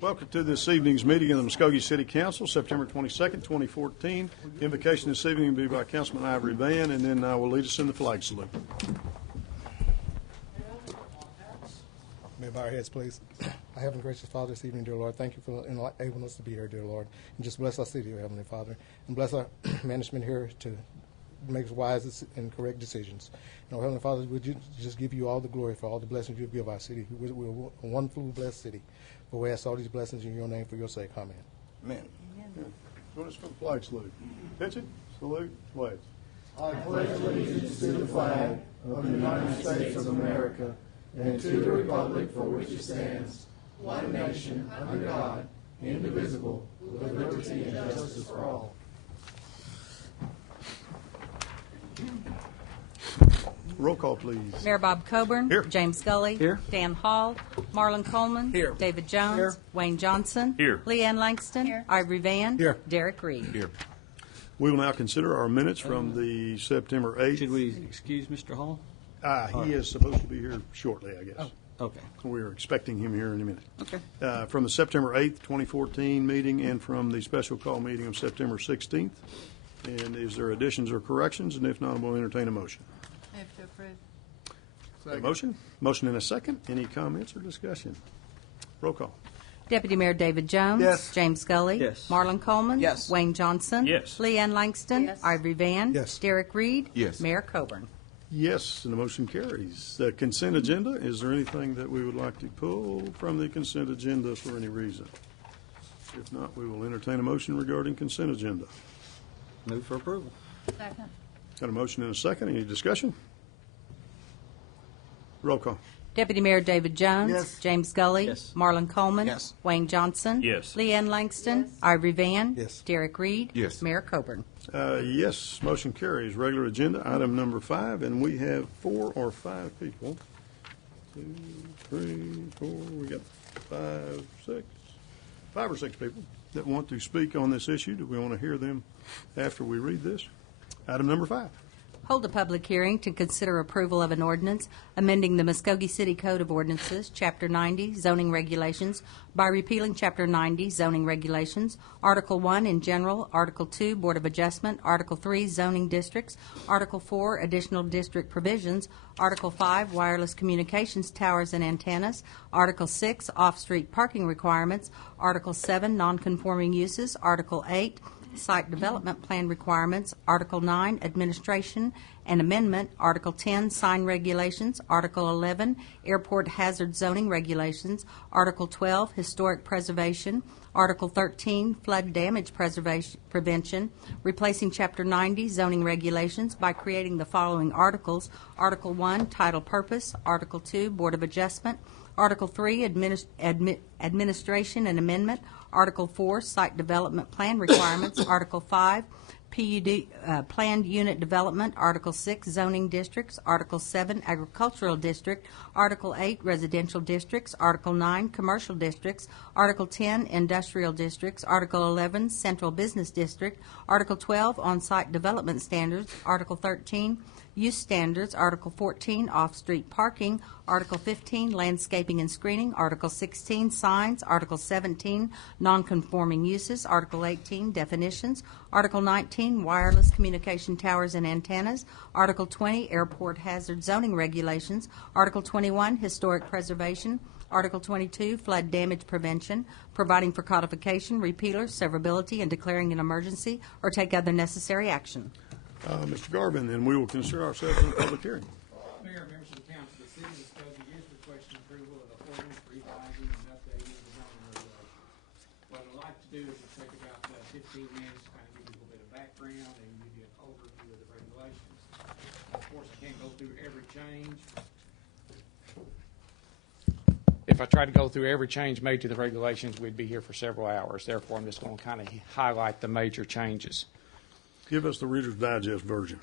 Welcome to this evening's meeting of the Muskogee City Council, September 22nd, 2014. Invocation this evening will be by Councilman Ivory Van, and then will lead us in the flag salute. May I bow our heads, please? Our Heavenly Gracious Father, this evening, dear Lord, thank you for enabling us to be here, dear Lord. And just bless our city, Heavenly Father. And bless our management here to make wise and correct decisions. And our Heavenly Father, would you just give you all the glory for all the blessings you give our city. We're a wonderful, blessed city. For we ask all these blessings in your name for your sake. Amen. Amen. Join us for the flag salute. Attention, salute, pledge. I pledge allegiance to the flag of the United States of America and to the republic for which it stands, one nation, under God, indivisible, with liberty and justice for all. Roll call, please. Mayor Bob Coburn. Here. James Scully. Here. Dan Hall. Marlon Coleman. Here. David Jones. Here. Wayne Johnson. Here. Leanne Langston. Here. Ivory Van. Here. Derek Reed. Here. We will now consider our minutes from the September 8th. Should we excuse Mr. Hall? He is supposed to be here shortly, I guess. Oh, okay. We are expecting him here in a minute. Okay. From the September 8th, 2014 meeting and from the special call meeting of September 16th. And is there additions or corrections? And if not, we'll entertain a motion. Move to approve. A motion? Motion and a second. Any comments or discussion? Roll call. Deputy Mayor David Jones. Yes. James Scully. Yes. Marlon Coleman. Yes. Wayne Johnson. Yes. Leanne Langston. Yes. Ivory Van. Yes. Derek Reed. Yes. Mayor Coburn. Yes, and the motion carries. The consent agenda, is there anything that we would like to pull from the consent agenda for any reason? If not, we will entertain a motion regarding consent agenda. Move for approval. Second. Got a motion and a second. Any discussion? Roll call. Deputy Mayor David Jones. Yes. James Scully. Yes. Marlon Coleman. Yes. Wayne Johnson. Yes. Leanne Langston. Yes. Ivory Van. Yes. Derek Reed. Yes. Mayor Coburn. Yes, motion carries. Regular agenda, item number 5, and we have 4 or 5 people. 2, 3, 4, we got 5, 6, 5 or 6 people that want to speak on this issue. Do we want to hear them after we read this? Item number 5. Hold a public hearing to consider approval of an ordinance amending the Muskogee City Code of Ordinances, Chapter 90, Zoning Regulations, by repealing Chapter 90, Zoning Regulations, Article 1 in general, Article 2, Board of Adjustment, Article 3, Zoning Districts, Article 4, Additional District Provisions, Article 5, Wireless Communications Towers and Antennas, Article 6, Off-Street Parking Requirements, Article 7, Nonconforming Uses, Article 8, Site Development Plan Requirements, Article 9, Administration and Amendment, Article 10, Sign Regulations, Article 11, Airport Hazard Zoning Regulations, Article 12, Historic Preservation, Article 13, Flood Damage Prevention, replacing Chapter 90, Zoning Regulations by creating the following articles: Article 1, Title Purpose, Article 2, Board of Adjustment, Article 3, Administration and Amendment, Article 4, Site Development Plan Requirements, Article 5, PUD Planned Unit Development, Article 6, Zoning Districts, Article 7, Agricultural District, Article 8, Residential Districts, Article 9, Commercial Districts, Article 10, Industrial Districts, Article 11, Central Business District, Article 12, On-Site Development Standards, Article 13, Use Standards, Article 14, Off-Street Parking, Article 15, Landscaping and Screening, Article 16, Signs, Article 17, Nonconforming Uses, Article 18, Definitions, Article 19, Wireless Communication Towers and Antennas, Article 20, Airport Hazard Zoning Regulations, Article 21, Historic Preservation, Article 22, Flood Damage Prevention, providing for codification, repealer, severability, and declaring an emergency, or take other necessary action. Mr. Garvin, and we will consider ourselves in a public hearing. Mayor, members of the council, the city of Muskogee is requesting approval of the ordinance revising and updating the zoning regulations. What I'd like to do is just take about 15 minutes to kind of give you a little bit of background and give you an overview of the regulations. Of course, I can't go through every change. If I try to go through every change made to the regulations, we'd be here for several hours. Therefore, I'm just going to kind of highlight the major changes. Give us the Reader's Digest version.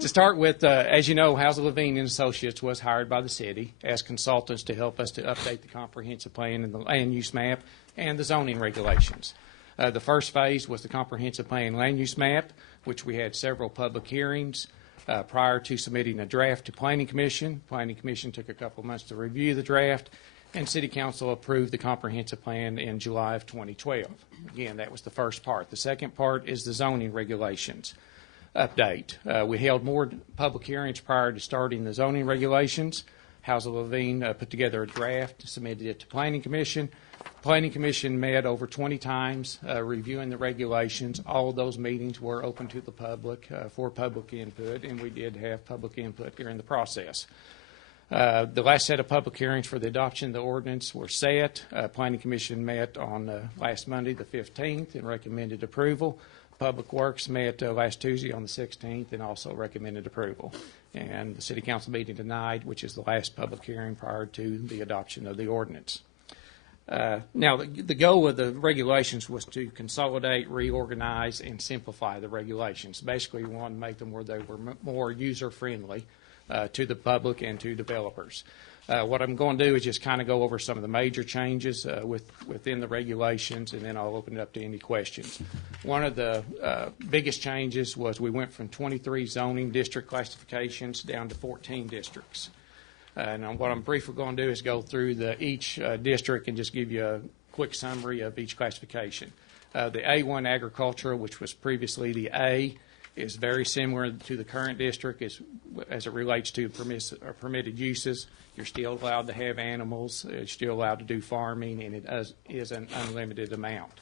To start with, as you know, Houser Levine and Associates was hired by the city as consultants to help us to update the comprehensive plan and the land use map and the zoning regulations. The first phase was the comprehensive plan land use map, which we had several public hearings prior to submitting a draft to Planning Commission. Planning Commission took a couple months to review the draft. and City Council approved the comprehensive plan in July of 2012. Again, that was the first part. The second part is the zoning regulations update. We held more public hearings prior to starting the zoning regulations. House of Levine put together a draft, submitted it to Planning Commission. Planning Commission met over 20 times reviewing the regulations. All of those meetings were open to the public for public input, and we did have public input during the process. The last set of public hearings for the adoption of the ordinance were set. Planning Commission met on last Monday, the 15th, and recommended approval. Public Works met last Tuesday on the 16th and also recommended approval. And the City Council meeting tonight, which is the last public hearing prior to the adoption of the ordinance. Now, the goal of the regulations was to consolidate, reorganize, and simplify the regulations. Basically, we wanted to make them where they were more user-friendly to the public and to developers. What I'm going to do is just kind of go over some of the major changes within the regulations, and then I'll open it up to any questions. One of the biggest changes was we went from 23 zoning district classifications down to 14 districts. And what I'm briefly going to do is go through each district and just give you a quick summary of each classification. The A1 agricultural, which was previously the A, is very similar to the current district as it relates to permitted uses. You're still allowed to have animals, you're still allowed to do farming, and it is an unlimited amount.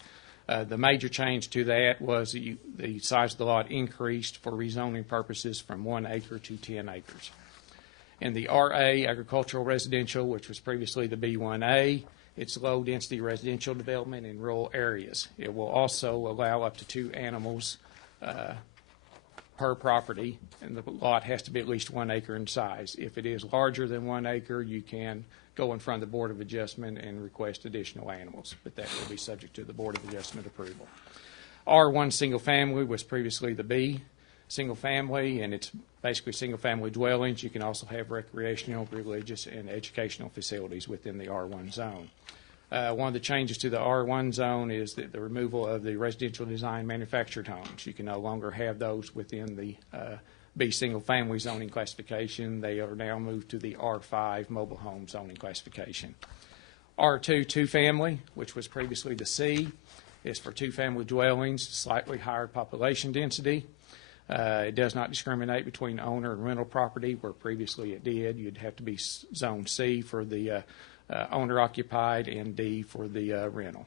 The major change to that was the size of the lot increased for rezoning purposes from 1 acre to 10 acres. In the RA, agricultural residential, which was previously the B1A, it's low-density residential development in rural areas. It will also allow up to 2 animals per property, and the lot has to be at least 1 acre in size. If it is larger than 1 acre, you can go in front of the Board of Adjustment and request additional animals, but that will be subject to the Board of Adjustment approval. R1 single family was previously the B single family, and it's basically single family dwellings. You can also have recreational, religious, and educational facilities within the R1 zone. One of the changes to the R1 zone is the removal of the residential design manufactured homes. You can no longer have those within the B single-family zoning classification. They are now moved to the R5 mobile home zoning classification. R2 two-family, which was previously the C, is for two-family dwellings, slightly higher population density. It does not discriminate between owner and rental property, where previously it did. You'd have to be zone C for the owner-occupied and D for the rental.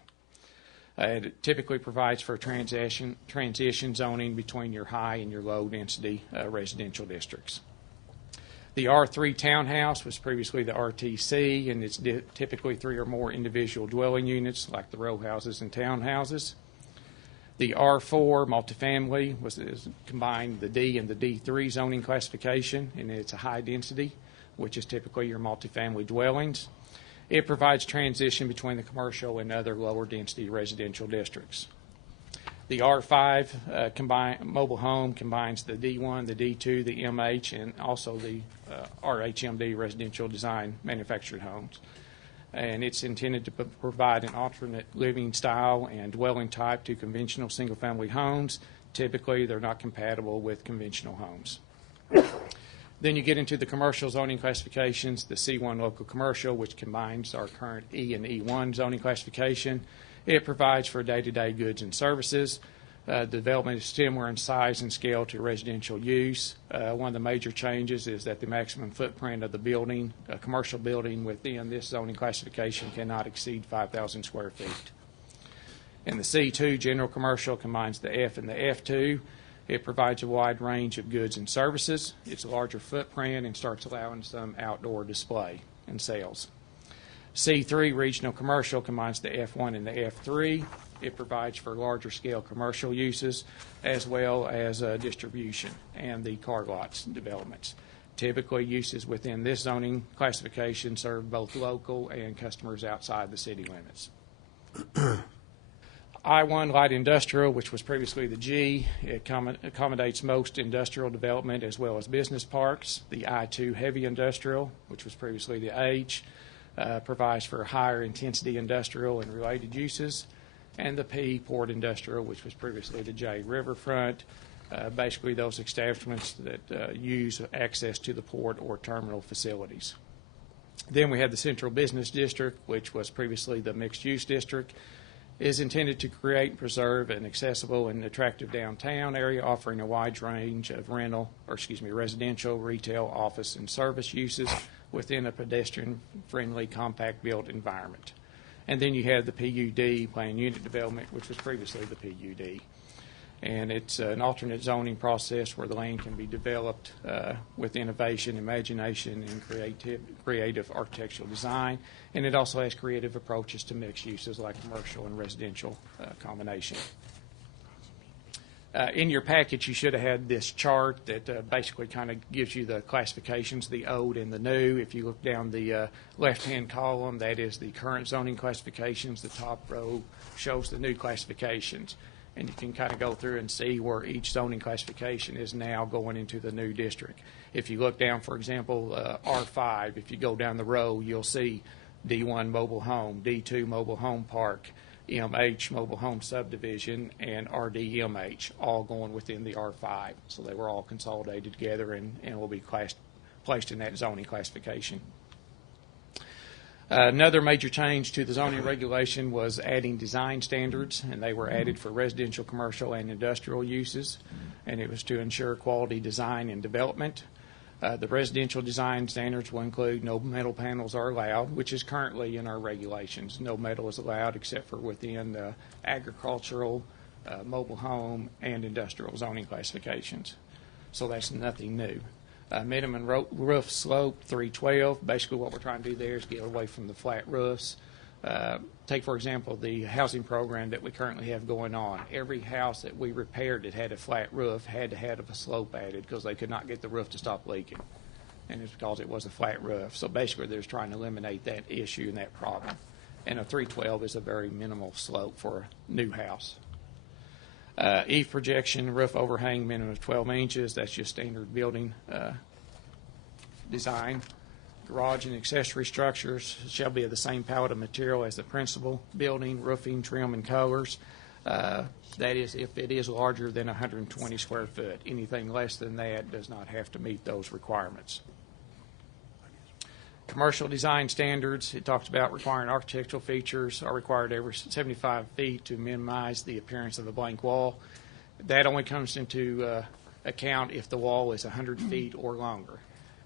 It typically provides for transition zoning between your high and your low-density residential districts. The R3 townhouse was previously the RTC, and it's typically 3 or more individual dwelling units like the row houses and townhouses. The R4 multifamily is combined the D and the D3 zoning classification, and it's a high density, which is typically your multifamily dwellings. It provides transition between the commercial and other lower density residential districts. The R5 mobile home combines the D1, the D2, the MH, and also the RHMD residential design manufactured homes. And it's intended to provide an alternate living style and dwelling type to conventional single-family homes. Typically, they're not compatible with conventional homes. Then you get into the commercial zoning classifications, the C1 local commercial, which combines our current E and E1 zoning classification. It provides for day-to-day goods and services. The development is similar in size and scale to residential use. One of the major changes is that the maximum footprint of the building, a commercial building within this zoning classification, cannot exceed 5,000 square feet. And the C2 general commercial combines the F and the F2. It provides a wide range of goods and services. It's a larger footprint and starts allowing some outdoor display and sales. C3 regional commercial combines the F1 and the F3. It provides for larger scale commercial uses as well as distribution and the car lots developments. Typically, uses within this zoning classification serve both local and customers outside the city limits. I1 light industrial, which was previously the G, it accommodates most industrial development as well as business parks. The I2 heavy industrial, which was previously the H, provides for higher intensity industrial and related uses. And the P, port industrial, which was previously the J, riverfront, basically those establishments that use access to the port or terminal facilities. Then we have the Central Business District, which was previously the Mixed Use District, is intended to create and preserve an accessible and attractive downtown area offering a wide range of residential, retail, office, and service uses within a pedestrian-friendly, compact-built environment. And then you have the PUD, Plan Unit Development, which was previously the PUD. And it's an alternate zoning process where the land can be developed with innovation, imagination, and creative architectural design. And it also has creative approaches to mixed uses like commercial and residential combination. In your package, you should have had this chart that basically kind of gives you the classifications, the old and the new. If you look down the left-hand column, that is the current zoning classifications. The top row shows the new classifications. And you can kind of go through and see where each zoning classification is now going into the new district. If you look down, for example, R5, if you go down the row, you'll see D1 mobile home, D2 mobile home park, MH mobile home subdivision, and RDMH, all going within the R5. So they were all consolidated together and will be placed in that zoning classification. Another major change to the zoning regulation was adding design standards, and they were added for residential, commercial, and industrial uses, and it was to ensure quality design and development. The residential design standards will include no metal panels are allowed, which is currently in our regulations. No metal is allowed except for within the agricultural, mobile home, and industrial zoning classifications. So that's nothing new. Minimum roof slope 312. Basically what we're trying to do there is get away from the flat roofs. Take, for example, the housing program that we currently have going on. Every house that we repaired that had a flat roof had to have a slope added because they could not get the roof to stop leaking. And it's because it was a flat roof. So basically they're trying to eliminate that issue and that problem. And a 312 is a very minimal slope for a new house. Eave projection, roof overhang minimum of 12 inches. That's just standard building design. Garage and accessory structures shall be of the same palette of material as the principal building, roofing, trim, and colors. That is, if it is larger than 120 square foot. Anything less than that does not have to meet those requirements. Commercial design standards, it talks about requiring architectural features are required every 75 feet to minimize the appearance of a blank wall. That only comes into account if the wall is 100 feet or longer.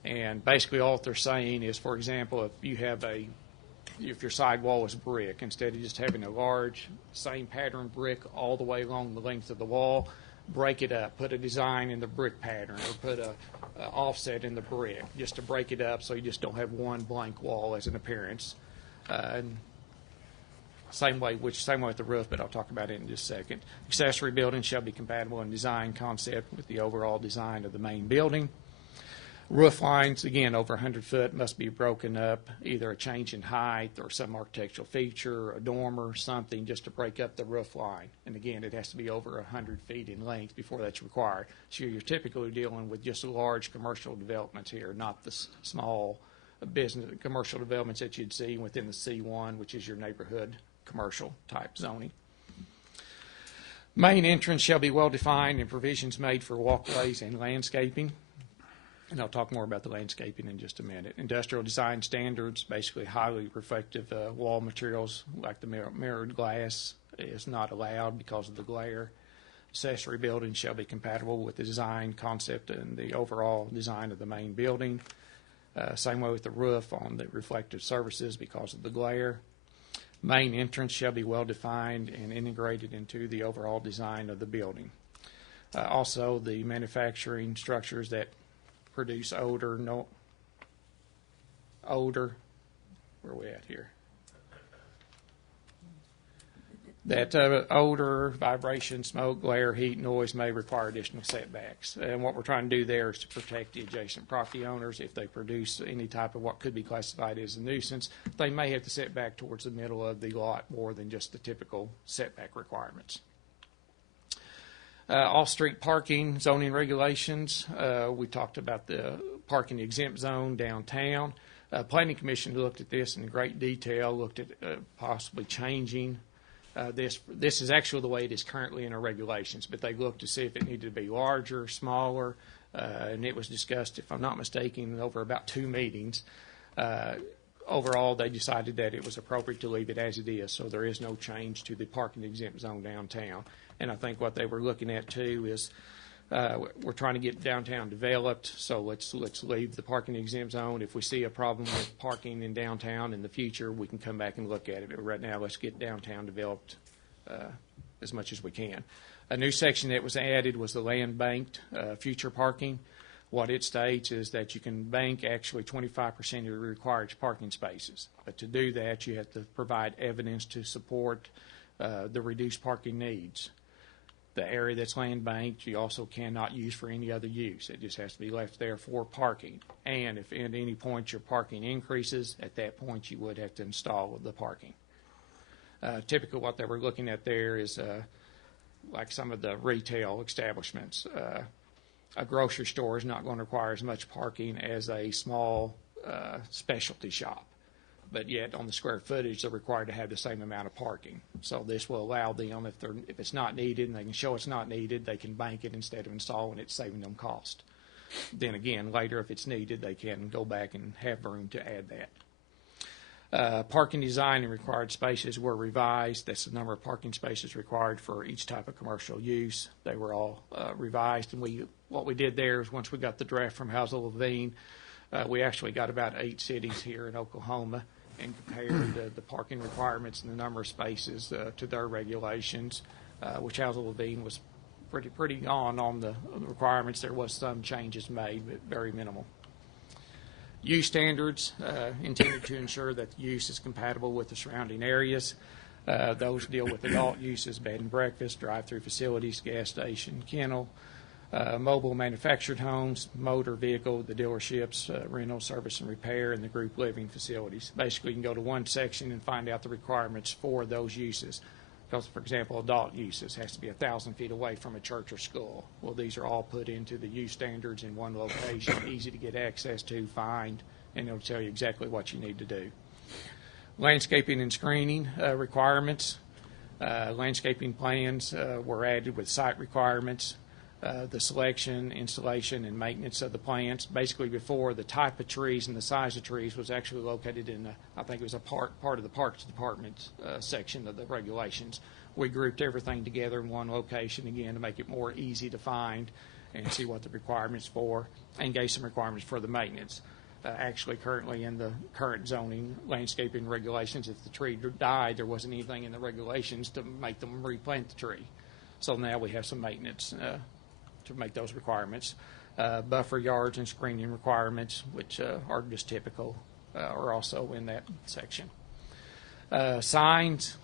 And basically all they're saying is, for example, if your side wall is brick, instead of just having a large, same pattern brick all the way along the length of the wall, break it up, put a design in the brick pattern, or put a offset in the brick, just to break it up so you just don't have one blank wall as an appearance. And same way with the roof, but I'll talk about it in just a second. Accessory buildings shall be compatible in design concept with the overall design of the main building. Roof lines, again, over 100 foot must be broken up, either a change in height or some architectural feature, a dormer, something, just to break up the roof line. And again, it has to be over 100 feet in length before that's required. So you're typically dealing with just large commercial developments here, not the small business commercial developments that you'd see within the C1, which is your neighborhood commercial type zoning. Main entrance shall be well defined and provisions made for walkways and landscaping. And I'll talk more about the landscaping in just a minute. Industrial design standards, basically highly reflective wall materials like the mirrored glass is not allowed because of the glare. Accessory buildings shall be compatible with the design concept and the overall design of the main building. Same way with the roof on the reflective surfaces because of the glare. Main entrance shall be well defined and integrated into the overall design of the building. Also, the manufacturing structures that produce odor, where are we at here? That odor, vibration, smoke, glare, heat, noise may require additional setbacks. And what we're trying to do there is to protect the adjacent property owners. If they produce any type of what could be classified as a nuisance, they may have to set back towards the middle of the lot more than just the typical setback requirements. Off-street parking zoning regulations. We talked about the parking exempt zone downtown. Planning Commission looked at this in great detail, looked at possibly changing this. This is actually the way it is currently in our regulations, but they looked to see if it needed to be larger, smaller, and it was discussed, if I'm not mistaken, over about 2 meetings. overall, they decided that it was appropriate to leave it as it is, so there is no change to the parking exempt zone downtown. And I think what they were looking at too is we're trying to get downtown developed, so let's leave the parking exempt zone. If we see a problem with parking in downtown in the future, we can come back and look at it. But right now, let's get downtown developed as much as we can. A new section that was added was the land banked future parking. What it states is that you can bank actually 25% of your required parking spaces. But to do that, you have to provide evidence to support the reduced parking needs. The area that's land banked, you also cannot use for any other use. It just has to be left there for parking. And if at any point your parking increases, at that point you would have to install the parking. Typically what they were looking at there is like some of the retail establishments. A grocery store is not going to require as much parking as a small specialty shop. But yet on the square footage, they're required to have the same amount of parking. So this will allow them, if it's not needed and they can show it's not needed, they can bank it instead of installing it, saving them cost. Then again, later if it's needed, they can go back and have room to add that. Parking design and required spaces were revised. That's the number of parking spaces required for each type of commercial use. They were all revised, and what we did there is once we got the draft from Housel Levine, we actually got about 8 cities here in Oklahoma and compared the parking requirements and the number of spaces to their regulations, which Housel Levine was pretty on the requirements. There was some changes made, but very minimal. Use standards intended to ensure that the use is compatible with the surrounding areas. Those deal with adult uses, bed and breakfast, drive-through facilities, gas station, kennel, mobile manufactured homes, motor vehicle, the dealerships, rental, service and repair, and the group living facilities. Basically, you can go to one section and find out the requirements for those uses. Because, for example, adult uses has to be 1,000 feet away from a church or school. Well, these are all put into the use standards in one location, easy to get access to, find, and it'll tell you exactly what you need to do. Landscaping and screening requirements. Landscaping plans were added with site requirements. The selection, installation, and maintenance of the plants. Basically, before, the type of trees and the size of trees was actually located in, I think it was a part of the Parks Department section of the regulations. We grouped everything together in one location, again, to make it more easy to find and see what the requirements for, and gave some requirements for the maintenance. Actually, currently in the current zoning landscaping regulations, if the tree died, there wasn't anything in the regulations to make them replant the tree. So now we have some maintenance to make those requirements. Buffer yards and screening requirements, which are just typical, are also in that section. Signs.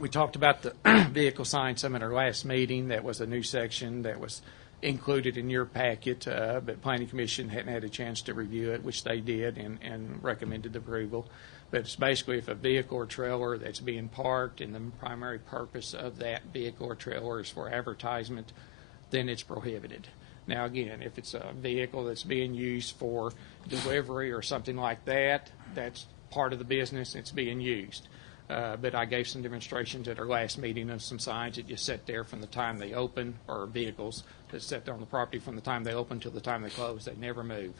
We talked about the vehicle sign some at our last meeting. That was a new section that was included in your packet, but Planning Commission hadn't had a chance to review it, which they did and recommended approval. But it's basically if a vehicle or trailer that's being parked and the primary purpose of that vehicle or trailer is for advertisement, then it's prohibited. Now, again, if it's a vehicle that's being used for delivery or something like that, that's part of the business, it's being used. But I gave some demonstrations at our last meeting of some signs that just sit there from the time they open, or vehicles that sit there on the property from the time they open till the time they close. They never move.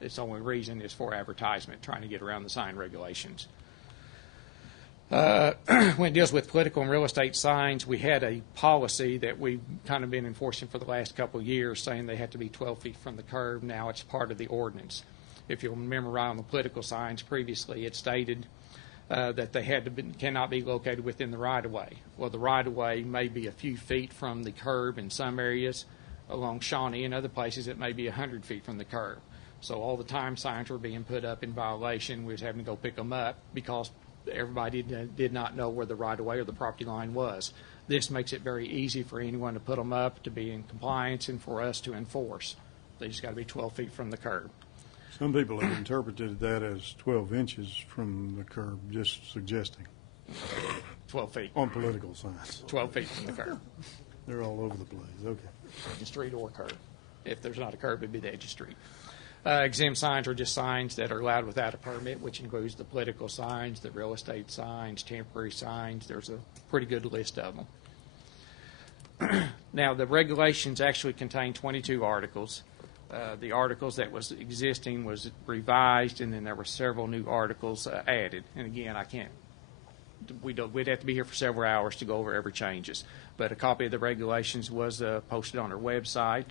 Its only reason is for advertisement, trying to get around the sign regulations. When it deals with political and real estate signs, we had a policy that we've kind of been enforcing for the last couple of years, saying they have to be 12 feet from the curb. Now it's part of the ordinance. If you'll remember right on the political signs previously, it stated that they cannot be located within the right-of-way. Well, the right-of-way may be a few feet from the curb in some areas. Along Shawnee and other places, it may be 100 feet from the curb. So all the time signs were being put up in violation. We was having to go pick them up because everybody did not know where the right-of-way or the property line was. This makes it very easy for anyone to put them up, to be in compliance, and for us to enforce. They just got to be 12 feet from the curb. Some people have interpreted that as 12 inches from the curb, just suggesting. 12 feet. On political signs. 12 feet from the curb. They're all over the place. Okay. The street or curb. If there's not a curb, it'd be the edge of the street. Exempt signs are just signs that are allowed without a permit, which includes the political signs, the real estate signs, temporary signs. There's a pretty good list of them. Now, the regulations actually contain 22 articles. The articles that was existing was revised, and then there were several new articles added. And again, we'd have to be here for several hours to go over every changes. But a copy of the regulations was posted on our website.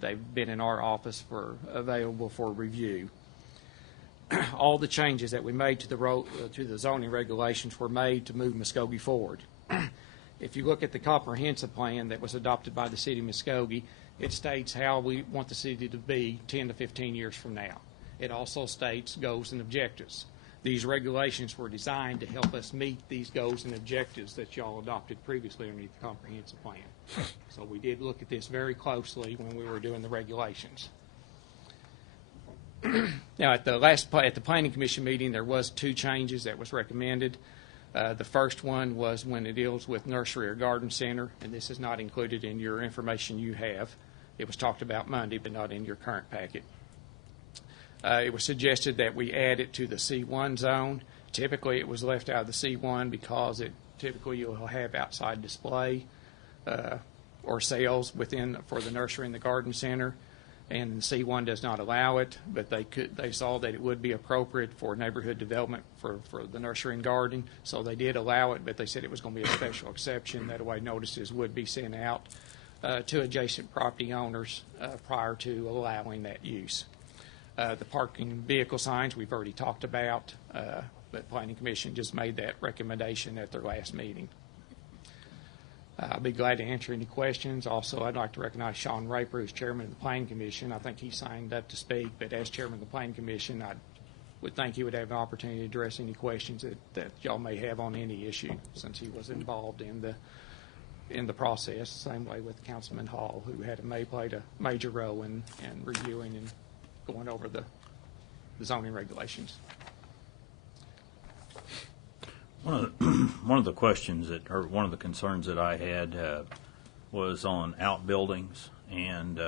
They've been in our office available for review. All the changes that we made to the zoning regulations were made to move Muskogee forward. If you look at the comprehensive plan that was adopted by the city of Muskogee, it states how we want the city to be 10 to 15 years from now. It also states goals and objectives. These regulations were designed to help us meet these goals and objectives that y'all adopted previously underneath the comprehensive plan. So we did look at this very closely when we were doing the regulations. Now, at the Planning Commission meeting, there was 2 changes that was recommended. The first one was when it deals with nursery or garden center, and this is not included in your information you have. It was talked about Monday, but not in your current packet. It was suggested that we add it to the C1 zone. Typically, it was left out of the C1 because typically you'll have outside display or sales for the nursery and the garden center, and C1 does not allow it. But they saw that it would be appropriate for neighborhood development for the nursery and garden, so they did allow it. But they said it was going to be a special exception. That way, notices would be sent out to adjacent property owners prior to allowing that use. The parking vehicle signs we've already talked about, but Planning Commission just made that recommendation at their last meeting. I'll be glad to answer any questions. Also, I'd like to recognize Sean Raper, who's chairman of the Planning Commission. I think he signed up to speak, but as chairman of the Planning Commission, I would think he would have an opportunity to address any questions that y'all may have on any issue, since he was involved in the process. Same way with Councilman Hall, who played a major role in reviewing and going over the zoning regulations. One of the questions one of the concerns that I had was on outbuildings, and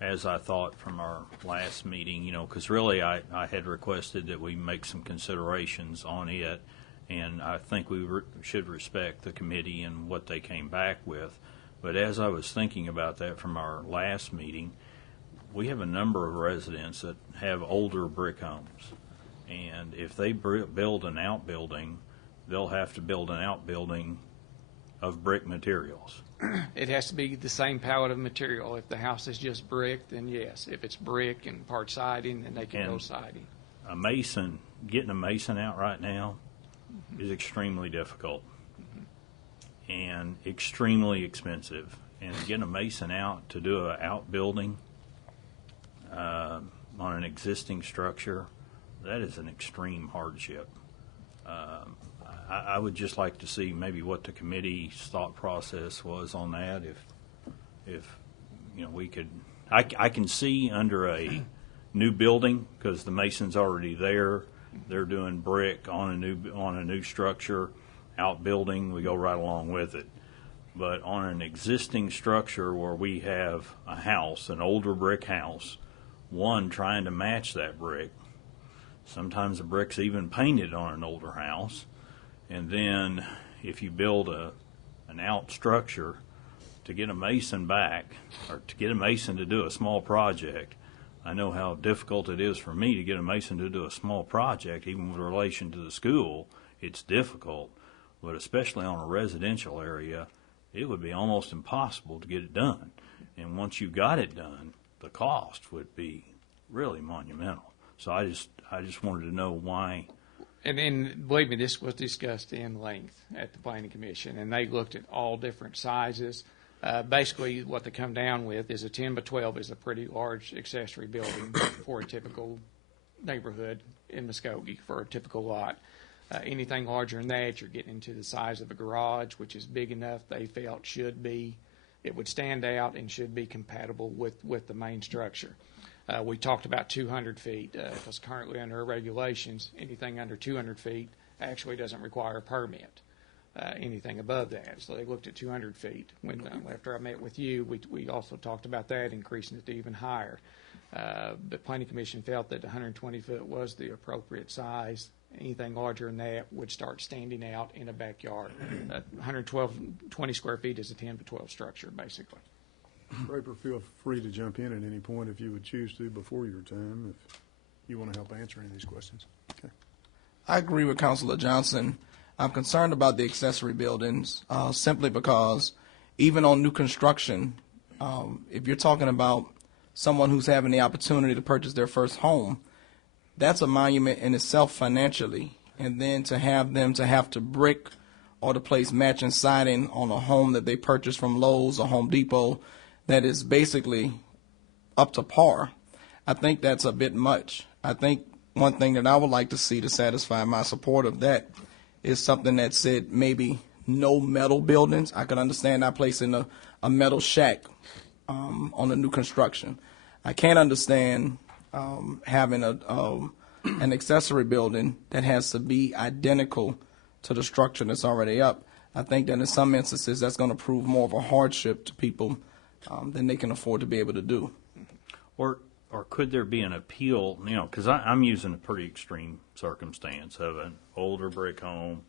as I thought from our last meeting, because really I had requested that we make some considerations on it, and I think we should respect the committee and what they came back with. But as I was thinking about that from our last meeting, we have a number of residents that have older brick homes, and if they build an outbuilding, they'll have to build an outbuilding of brick materials. It has to be the same palette of material. If the house is just brick, then yes. If it's brick and part siding, then they can go siding. Getting a mason out right now is extremely difficult and extremely expensive. And getting a mason out to do an outbuilding on an existing structure, that is an extreme hardship. I would just like to see maybe what the committee's thought process was on that. If we could, I can see under a new building, because the mason's already there. They're doing brick on a new structure, outbuilding. We go right along with it. But on an existing structure where we have a house, an older brick house, trying to match that brick. Sometimes the brick's even painted on an older house. And then if you build an out structure to get a mason back, or to get a mason to do a small project, I know how difficult it is for me to get a mason to do a small project, even with relation to the school. It's difficult, but especially on a residential area, it would be almost impossible to get it done. And once you got it done, the cost would be really monumental. So I just wanted to know why. And then, believe me, this was discussed in length at the Planning Commission, and they looked at all different sizes. Basically, what they come down with is a 10 by 12 is a pretty large accessory building for a typical neighborhood in Muskogee, for a typical lot. Anything larger than that, you're getting into the size of a garage, which is big enough they felt it would stand out and should be compatible with the main structure. We talked about 200 feet, because currently under our regulations, anything under 200 feet actually doesn't require a permit. Anything above that. So they looked at 200 feet. After I met with you, we also talked about that, increasing it to even higher. The Planning Commission felt that 120 foot was the appropriate size. Anything larger than that would start standing out in a backyard. 120 square feet is a 10 to 12 structure, basically. Draper, feel free to jump in at any point if you would choose to before your time, if you want to help answer any of these questions. Okay. I agree with Councilor Johnson. I'm concerned about the accessory buildings simply because even on new construction, if you're talking about someone who's having the opportunity to purchase their first home, that's a monument in itself financially. And then to have them to have to brick or to place matching siding on a home that they purchased from Lowe's or Home Depot that is basically up to par, I think that's a bit much. I think one thing that I would like to see to satisfy my support of that is something that said maybe no metal buildings. I could understand not placing a metal shack on a new construction. I can't understand having an accessory building that has to be identical to the structure that's already up. I think that in some instances that's going to prove more of a hardship to people than they can afford to be able to do. Or could there be an appeal, because I'm using a pretty extreme circumstance of an older brick home.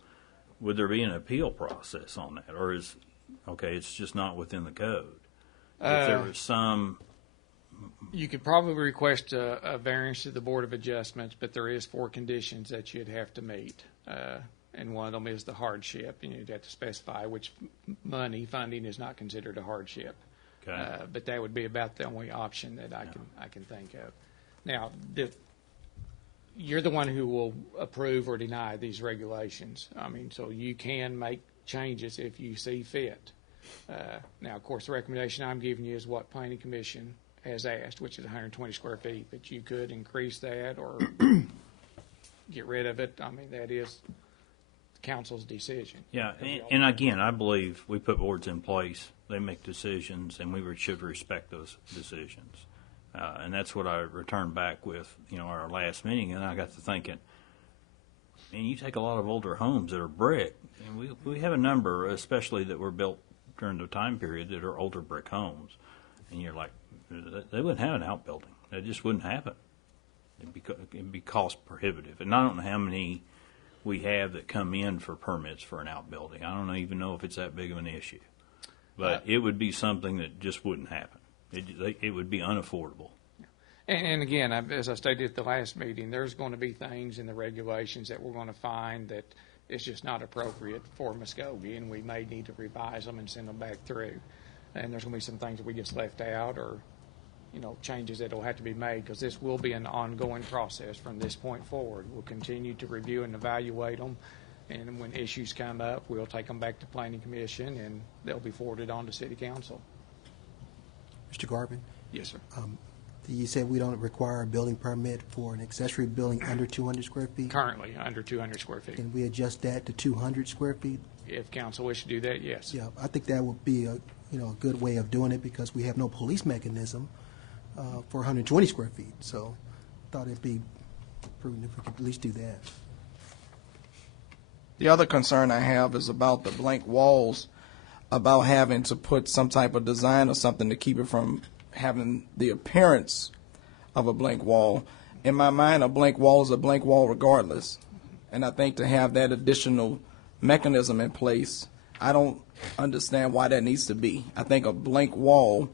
Would there be an appeal process on that? Or it's just not within the code? If there was some... You could probably request a variance to the Board of Adjustments, but there is 4 conditions that you'd have to meet. And one of them is the hardship, and you'd have to specify which funding is not considered a hardship. Okay. But that would be about the only option that I can think of. Now, you're the one who will approve or deny these regulations. I mean, so you can make changes if you see fit. Now, of course, the recommendation I'm giving you is what Planning Commission has asked, which is 120 square feet. But you could increase that or get rid of it. I mean, that is council's decision. Yeah, and again, I believe we put boards in place, they make decisions, and we should respect those decisions. And that's what I returned back with, our last meeting, and I got to thinking, man, you take a lot of older homes that are brick, and we have a number, especially that were built during the time period, that are older brick homes, and you're like, they wouldn't have an outbuilding. That just wouldn't happen. It'd be cost prohibitive, and I don't know how many we have that come in for permits for an outbuilding. I don't even know if it's that big of an issue. But it would be something that just wouldn't happen. It would be unaffordable. And again, as I stated at the last meeting, there's going to be things in the regulations that we're going to find that it's just not appropriate for Muskogee, and we may need to revise them and send them back through. And there's going to be some things that we just left out or, changes that will have to be made, because this will be an ongoing process from this point forward. We'll continue to review and evaluate them, and when issues come up, we'll take them back to Planning Commission, and they'll be forwarded on to City Council. Mr. Garvin? Yes, sir. You said we don't require a building permit for an accessory building under 200 square feet? Currently, under 200 square feet. Can we adjust that to 200 square feet? If council wishes to do that, yes. Yeah, I think that would be a good way of doing it, because we have no police mechanism for 120 square feet. So I thought it'd be prudent if we could at least do that. The other concern I have is about the blank walls, about having to put some type of design or something to keep it from having the appearance of a blank wall. In my mind, a blank wall is a blank wall regardless. And I think to have that additional mechanism in place, I don't understand why that needs to be. I think a blank wall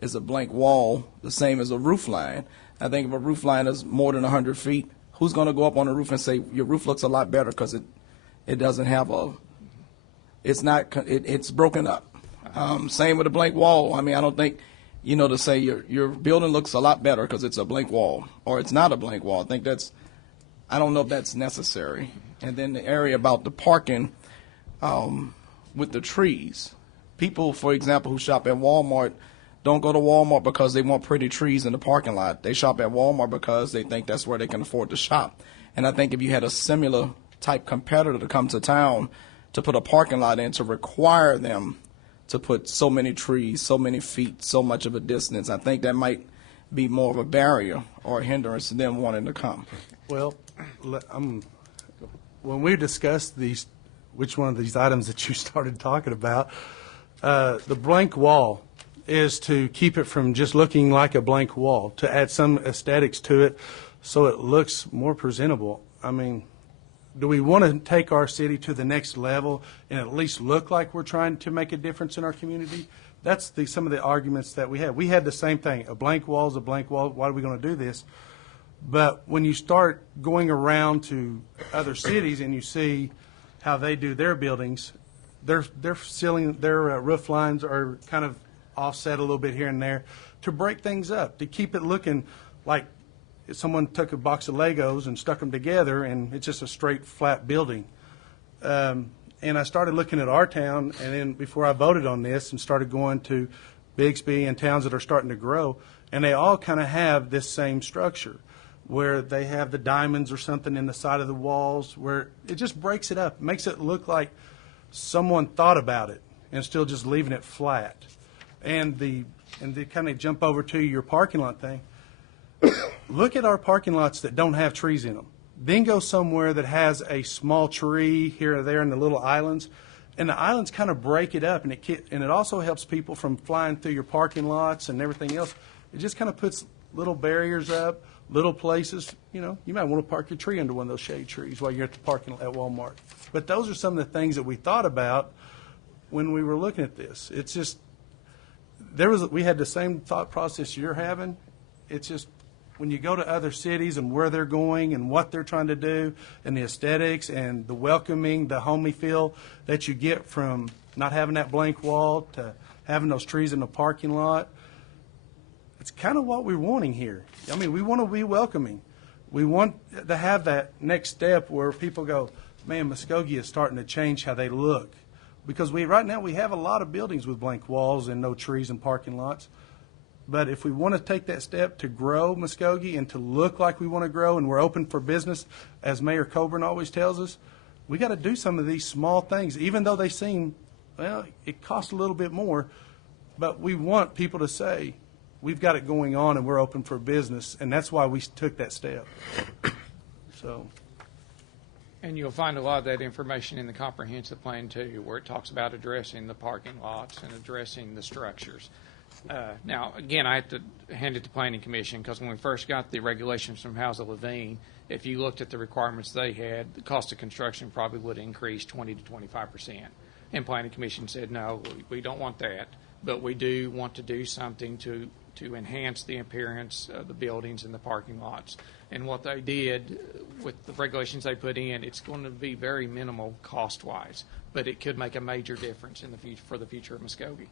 is a blank wall, the same as a roof line. I think if a roof line is more than 100 feet, who's going to go up on the roof and say, your roof looks a lot better because it doesn't have it's broken up. Same with a blank wall. I mean, I don't think, to say your building looks a lot better because it's a blank wall or it's not a blank wall. I don't know if that's necessary. And then the area about the parking with the trees. People, for example, who shop at Walmart don't go to Walmart because they want pretty trees in the parking lot. They shop at Walmart because they think that's where they can afford to shop. And I think if you had a similar type competitor to come to town to put a parking lot in, to require them to put so many trees, so many feet, so much of a distance, I think that might be more of a barrier or a hindrance to them wanting to come. Well, when we discussed which one of these items that you started talking about, the blank wall is to keep it from just looking like a blank wall, to add some aesthetics to it so it looks more presentable. I mean, do we want to take our city to the next level and at least look like we're trying to make a difference in our community? That's some of the arguments that we had. We had the same thing. A blank wall is a blank wall. Why are we going to do this? But when you start going around to other cities and you see how they do their buildings, their ceiling, their roof lines are kind of offset a little bit here and there to break things up, to keep it looking like if someone took a box of Legos and stuck them together and it's just a straight flat building. And I started looking at our town, and then before I voted on this and started going to Bixby and towns that are starting to grow, and they all kind of have this same structure where they have the diamonds or something in the side of the walls where it just breaks it up, makes it look like someone thought about it and still just leaving it flat. And the kind of jump over to your parking lot thing, look at our parking lots that don't have trees in them. Then go somewhere that has a small tree here or there in the little islands, and the islands kind of break it up, and it also helps people from flying through your parking lots and everything else. It just kind of puts little barriers up, little places. You know, you might want to park your tree under one of those shade trees while you're at the parking lot at Walmart. But those are some of the things that we thought about when we were looking at this. It's just we had the same thought process you're having. It's just when you go to other cities and where they're going and what they're trying to do and the aesthetics and the welcoming, the homey feel that you get from not having that blank wall to having those trees in the parking lot, it's kind of what we're wanting here. I mean, we want to be welcoming. We want to have that next step where people go, man, Muskogee is starting to change how they look. Because right now we have a lot of buildings with blank walls and no trees and parking lots. But if we want to take that step to grow Muskogee and to look like we want to grow and we're open for business, as Mayor Coburn always tells us, we got to do some of these small things, even though they seem, well, it costs a little bit more. But we want people to say, we've got it going on and we're open for business, and that's why we took that step. So. And you'll find a lot of that information in the comprehensive plan too, where it talks about addressing the parking lots and addressing the structures. Now, again, I have to hand it to Planning Commission because when we first got the regulations from House of Levine, if you looked at the requirements they had, the cost of construction probably would increase 20 to 25%. And Planning Commission said, no, we don't want that, but we do want to do something to enhance the appearance of the buildings and the parking lots. And what they did with the regulations they put in, it's going to be very minimal cost-wise, but it could make a major difference in the future for the future of Muskogee.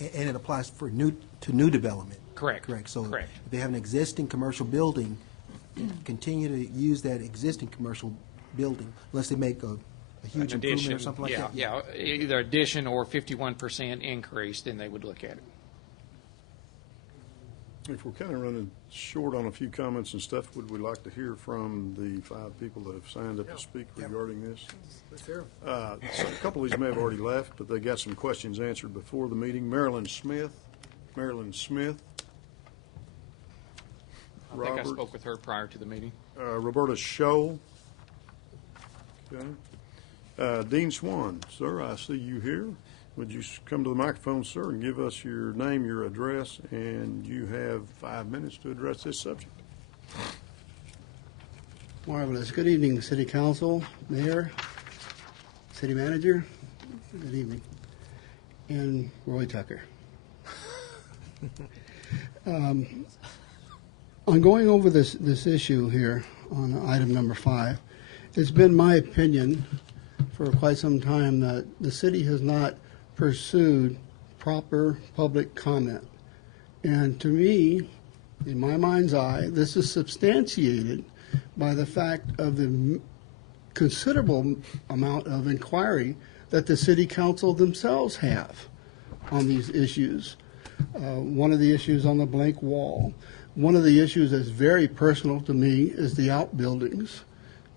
And it applies for new development. Correct. Correct. So Correct. if they have an existing commercial building, continue to use that existing commercial building unless they make a huge improvement or something like that. Yeah, either addition or 51% increase, then they would look at it. If we're kind of running short on a few comments and stuff, would we like to hear from the 5 people that have signed up to speak regarding this? Let's hear So them. a couple of these may have already left, but they got some questions answered before the meeting. Marilyn Smith. I think I Robert. spoke with her prior to the meeting. Roberta Scholl. Okay. Dean Swan. Sir, I see you here. Would you come to the microphone, sir, and give us your name, your address, and you have 5 minutes to address this subject. Marvelous. Good evening, City Council, Mayor, City Manager. Good evening. And Roy Tucker. On going over this issue here on item number 5, it's been my opinion for quite some time that the city has not pursued proper public comment. And to me, in my mind's eye, this is substantiated by the fact of the considerable amount of inquiry that the City Council themselves have on these issues. One of the issues on the blank wall. One of the issues that's very personal to me is the outbuildings.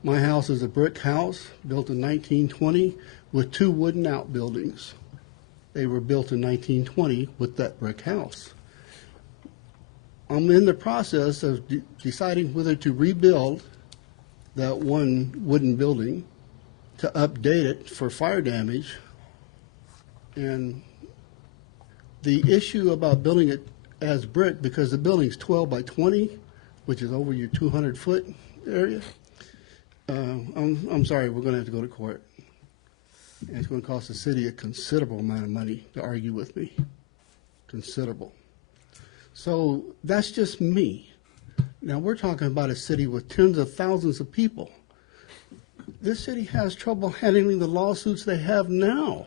My house is a brick house built in 1920 with 2 wooden outbuildings. They were built in 1920 with that brick house. I'm in the process of deciding whether to rebuild that one wooden building, to update it for fire damage. And the issue about building it as brick, because the building's 12 by 20, which is over your 200-foot area, I'm sorry, we're going to have to go to court. And it's going to cost the city a considerable amount of money to argue with me. considerable. So that's just me. Now, we're talking about a city with tens of thousands of people. This city has trouble handling the lawsuits they have now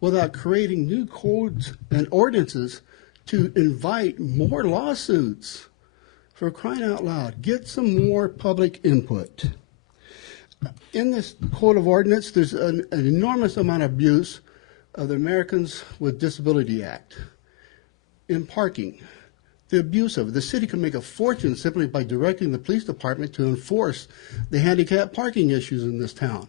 without creating new codes and ordinances to invite more lawsuits. For crying out loud, get some more public input. In this code of ordinance, there's an enormous amount of abuse of the Americans with Disability Act. In parking, the abuse of it. The city can make a fortune simply by directing the police department to enforce the handicap parking issues in this town.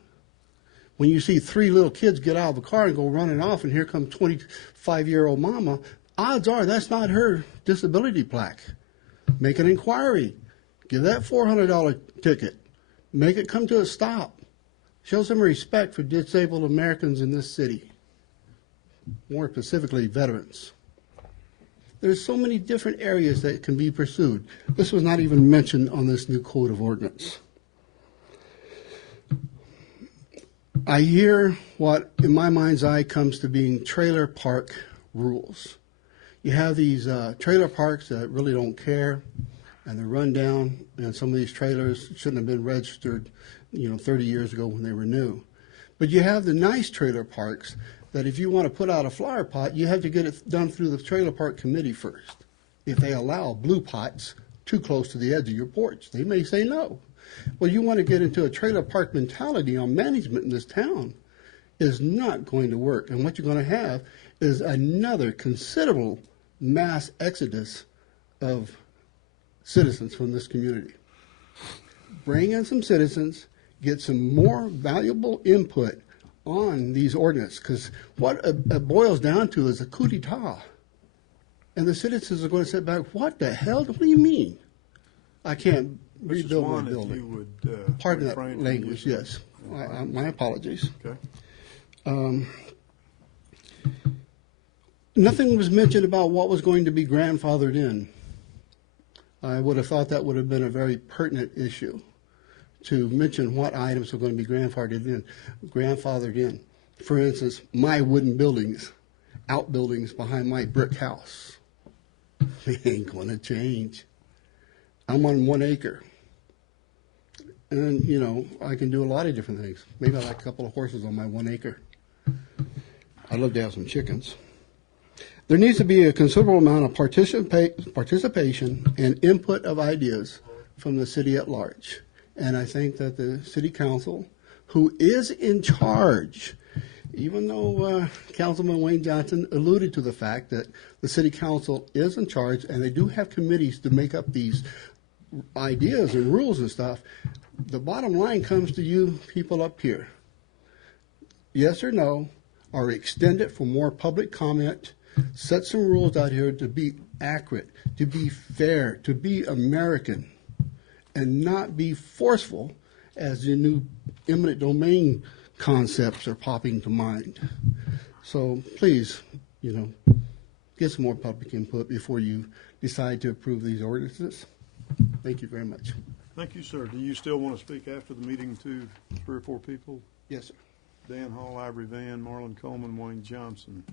When you see 3 little kids get out of a car and go running off, and here comes 25-year-old mama, odds are that's not her disability plaque. Make an inquiry. Give that $400 ticket. Make it come to a stop. Show some respect for disabled Americans in this city, more specifically veterans. There's so many different areas that can be pursued. This was not even mentioned on this new code of ordinance. I hear what, in my mind's eye, comes to being trailer park rules. You have these trailer parks that really don't care, and they're run down, and some of these trailers shouldn't have been registered, 30 years ago when they were new. But you have the nice trailer parks that if you want to put out a flower pot, you have to get it done through the trailer park committee first. If they allow blue pots too close to the edge of your porch, they may say no. Well, you want to get into a trailer park mentality on management in this town is not going to work. And what you're going to have is another considerable mass exodus of citizens from this community. Bring in some citizens, get some more valuable input on these ordinances, because what it boils down to is a coup d'etat. And the citizens are going to sit back, what the hell? What do you mean? I can't rebuild my building. If you would, Pardon that refrain from language, using yes. My apologies. Okay. Nothing was mentioned about what was going to be grandfathered in. I would have thought that would have been a very pertinent issue to mention what items are going to be grandfathered in. For instance, my wooden buildings, outbuildings behind my brick house. They ain't going to change. I'm on 1 acre. And, I can do a lot of different things. Maybe I like a couple of horses on my 1 acre. I'd love to have some chickens. There needs to be a considerable amount of participation and input of ideas from the city at large. And I think that the city council, who is in charge, even though Councilman Wayne Johnson alluded to the fact that the city council is in charge and they do have committees to make up these ideas and rules and stuff, the bottom line comes to you people up here. Yes or no, or extend it for more public comment. Set some rules out here to be accurate, to be fair, to be American, and not be forceful as the new eminent domain concepts are popping to mind. So please, get some more public input before you decide to approve these ordinances. Thank you very much. Thank you, sir. Do you still want to speak after the meeting to 3 or 4 people? Yes, sir. Dan Hall, Ivory Van, Marlon Coleman, Wayne Johnson.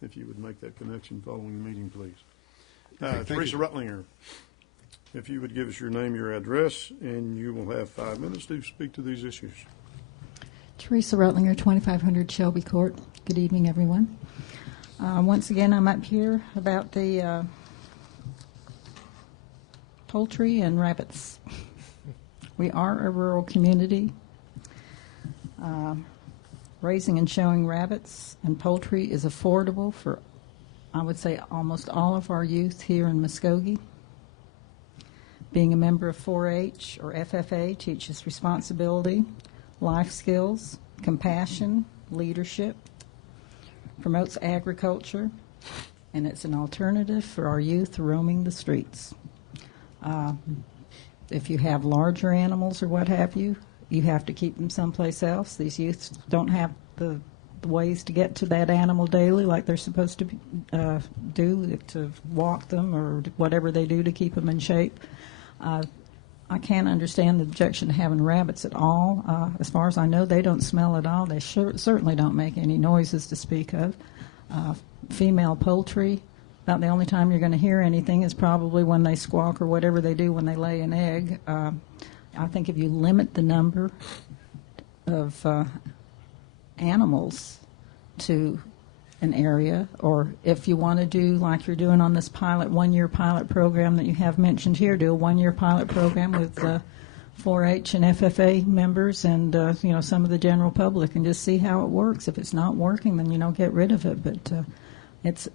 If you would make that connection following the meeting, please. Teresa Rutlinger, if you would give us your name, your address, and you will have 5 minutes to speak to these issues. Teresa Rutlinger, 2500 Shelby Court. Good evening, everyone. Once again, I'm up here about the poultry and rabbits. We are a rural community. Raising and showing rabbits and poultry is affordable for, I would say, almost all of our youth here in Muskogee. Being a member of 4-H or FFA teaches responsibility, life skills, compassion, leadership, promotes agriculture, and it's an alternative for our youth roaming the streets. If you have larger animals or what have you, you have to keep them someplace else. These youths don't have the ways to get to that animal daily like they're supposed to do, to walk them or whatever they do to keep them in shape. I can't understand the objection to having rabbits at all. As far as I know, they don't smell at all. They certainly don't make any noises to speak of. Female poultry About the only time you're going to hear anything is probably when they squawk or whatever they do when they lay an egg. I think if you limit the number of animals to an area, or if you want to do like you're doing on this pilot, 1-year pilot program that you have mentioned here, do a 1-year pilot program with 4-H and FFA members and some of the general public, and just see how it works. If it's not working, then get rid of it. But it's,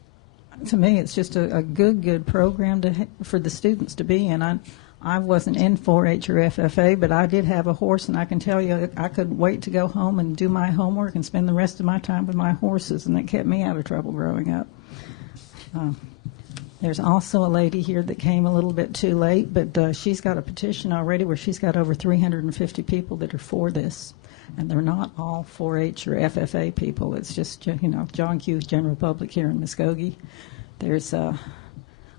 to me, it's just a good program for the students to be in. I wasn't in 4-H or FFA, but I did have a horse, and I can tell you I couldn't wait to go home and do my homework and spend the rest of my time with my horses, and it kept me out of trouble growing up. There's also a lady here that came a little bit too late, but she's got a petition already where she's got over 350 people that are for this, and they're not all 4-H or FFA people. It's just, John Q. general public here in Muskogee.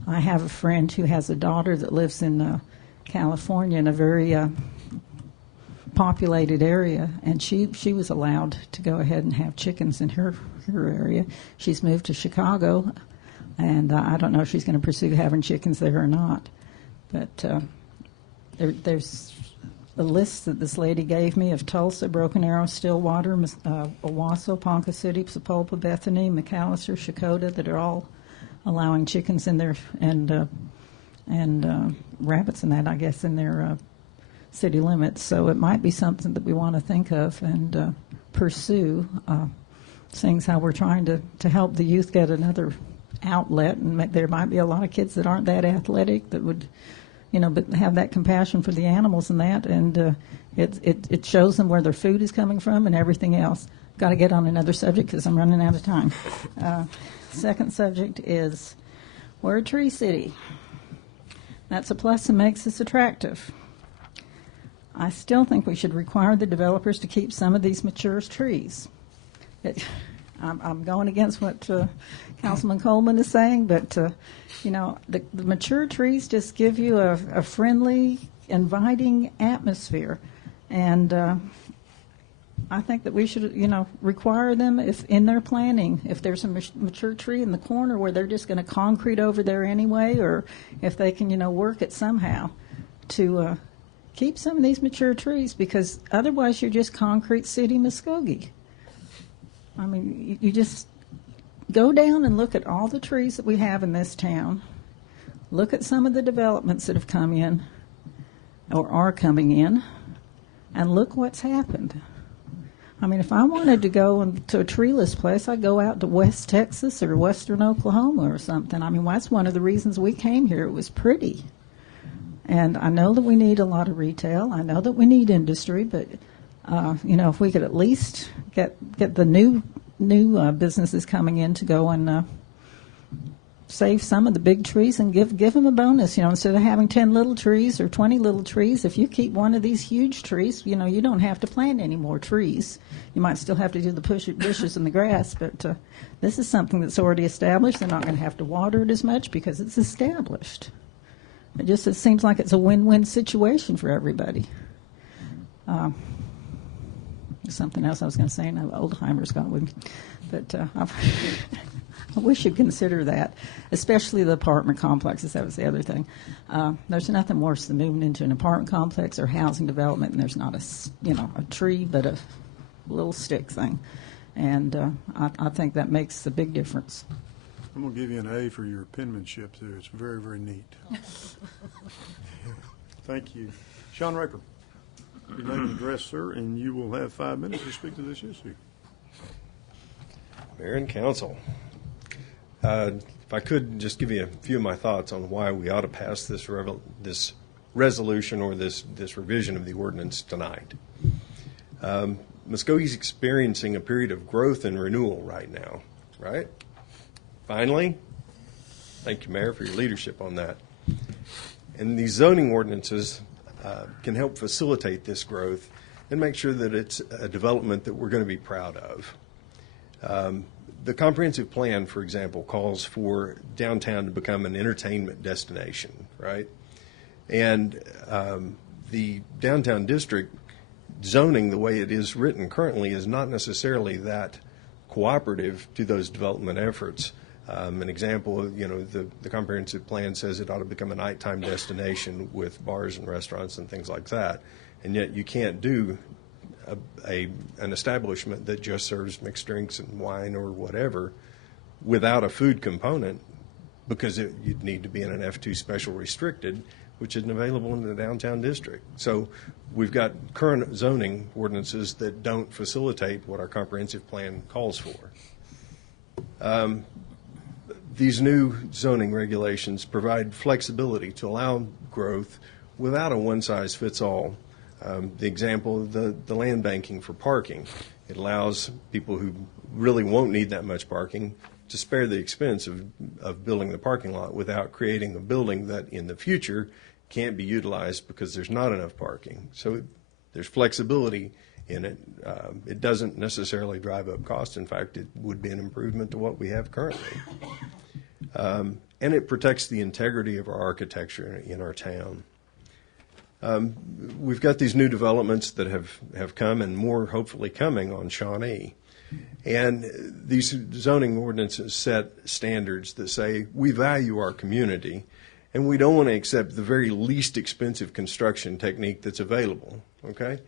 I have a friend who has a daughter that lives in California in a very populated area, and she was allowed to go ahead and have chickens in her area. She's moved to Chicago, and I don't know if she's going to pursue having chickens there or not. But there's a list that this lady gave me of Tulsa, Broken Arrow, Stillwater, Owasso, Ponca City, Sapulpa, Bethany, McAllister, Shakota, that are all allowing chickens in there and rabbits and that, I guess, in their city limits. So it might be something that we want to think of and pursue, seeing how we're trying to help the youth get another outlet. And there might be a lot of kids that aren't that athletic that would, but have that compassion for the animals and that. And it shows them where their food is coming from and everything else. Got to get on another subject because I'm running out of time. Second subject is, we're a tree city. That's a plus and makes us attractive. I still think we should require the developers to keep some of these mature trees. I'm going against what Councilman Coleman is saying, but the mature trees just give you a friendly, inviting atmosphere, and I think that we should, require them if in their planning, if there's a mature tree in the corner where they're just going to concrete over there anyway, or if they can, work it somehow to keep some of these mature trees, because otherwise you're just concrete city Muskogee. I mean, you just go down and look at all the trees that we have in this town. Look at some of the developments that have come in or are coming in, and look what's happened. I mean, if I wanted to go to a treeless place, I'd go out to West Texas or Western Oklahoma or something. I mean, that's one of the reasons we came here. It was pretty. And I know that we need a lot of retail. I know that we need industry, but, if we could at least get the new businesses coming in to go and save some of the big trees and give them a bonus. Instead of having 10 little trees or 20 little trees, if you keep one of these huge trees, you don't have to plant any more trees. You might still have to do the bushes and the grass, but this is something that's already established. They're not going to have to water it as much because it's established. It seems like it's a win-win situation for everybody. Something else I was going to say, now Oldheimer's gone with me, but we should consider that, especially the apartment complexes. That was the other thing. There's nothing worse than moving into an apartment complex or housing development, and there's not a tree, but a little stick thing, and I think that makes a big difference. I'm going to give you an A for your penmanship there. It's very, very neat. Thank you. Sean Raper, your name and address, sir, and you will have 5 minutes to speak to this issue. Mayor and Council, if I could just give you a few of my thoughts on why we ought to pass this resolution or this revision of the ordinance tonight. Muskogee's experiencing a period of growth and renewal right now, right? Finally, thank you, Mayor, for your leadership on that. And these zoning ordinances can help facilitate this growth and make sure that it's a development that we're going to be proud of. The comprehensive plan, for example, calls for downtown to become an entertainment destination, right? And the downtown district zoning, the way it is written currently, is not necessarily that cooperative to those development efforts. An example, the comprehensive plan says it ought to become a nighttime destination with bars and restaurants and things like that, and yet you can't do an establishment that just serves mixed drinks and wine or whatever without a food component, because you'd need to be in an F2 special restricted, which isn't available in the downtown district. So we've got current zoning ordinances that don't facilitate what our comprehensive plan calls for. These new zoning regulations provide flexibility to allow growth without a one-size-fits-all. The example of the land banking for parking. It allows people who really won't need that much parking to spare the expense of building the parking lot without creating a building that in the future can't be utilized because there's not enough parking. So there's flexibility in it. It doesn't necessarily drive up costs. In fact, it would be an improvement to what we have currently. And it protects the integrity of our architecture in our town. We've got these new developments that have come, and more hopefully coming on Shawnee. And these zoning ordinances set standards that say we value our community, and we don't want to accept the very least expensive construction technique that's available, okay?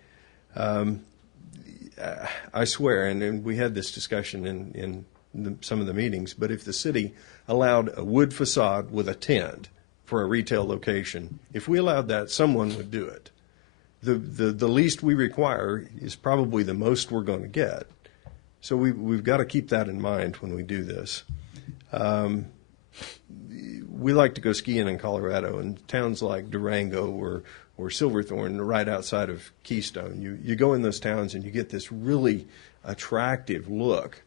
I swear, and we had this discussion in some of the meetings, but if the city allowed a wood facade with a tent for a retail location, if we allowed that, someone would do it. The least we require is probably the most we're going to get. So we've got to keep that in mind when we do this. We like to go skiing in Colorado, and towns like Durango or Silverthorne, right outside of Keystone, you go in those towns and you get this really attractive look.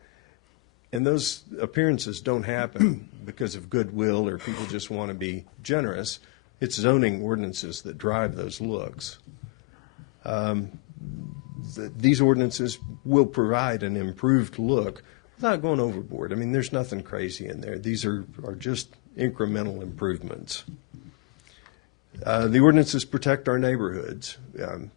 And those appearances don't happen because of goodwill or people just want to be generous. It's zoning ordinances that drive those looks. These ordinances will provide an improved look without going overboard. I mean, there's nothing crazy in there. These are just incremental improvements. The ordinances protect our neighborhoods.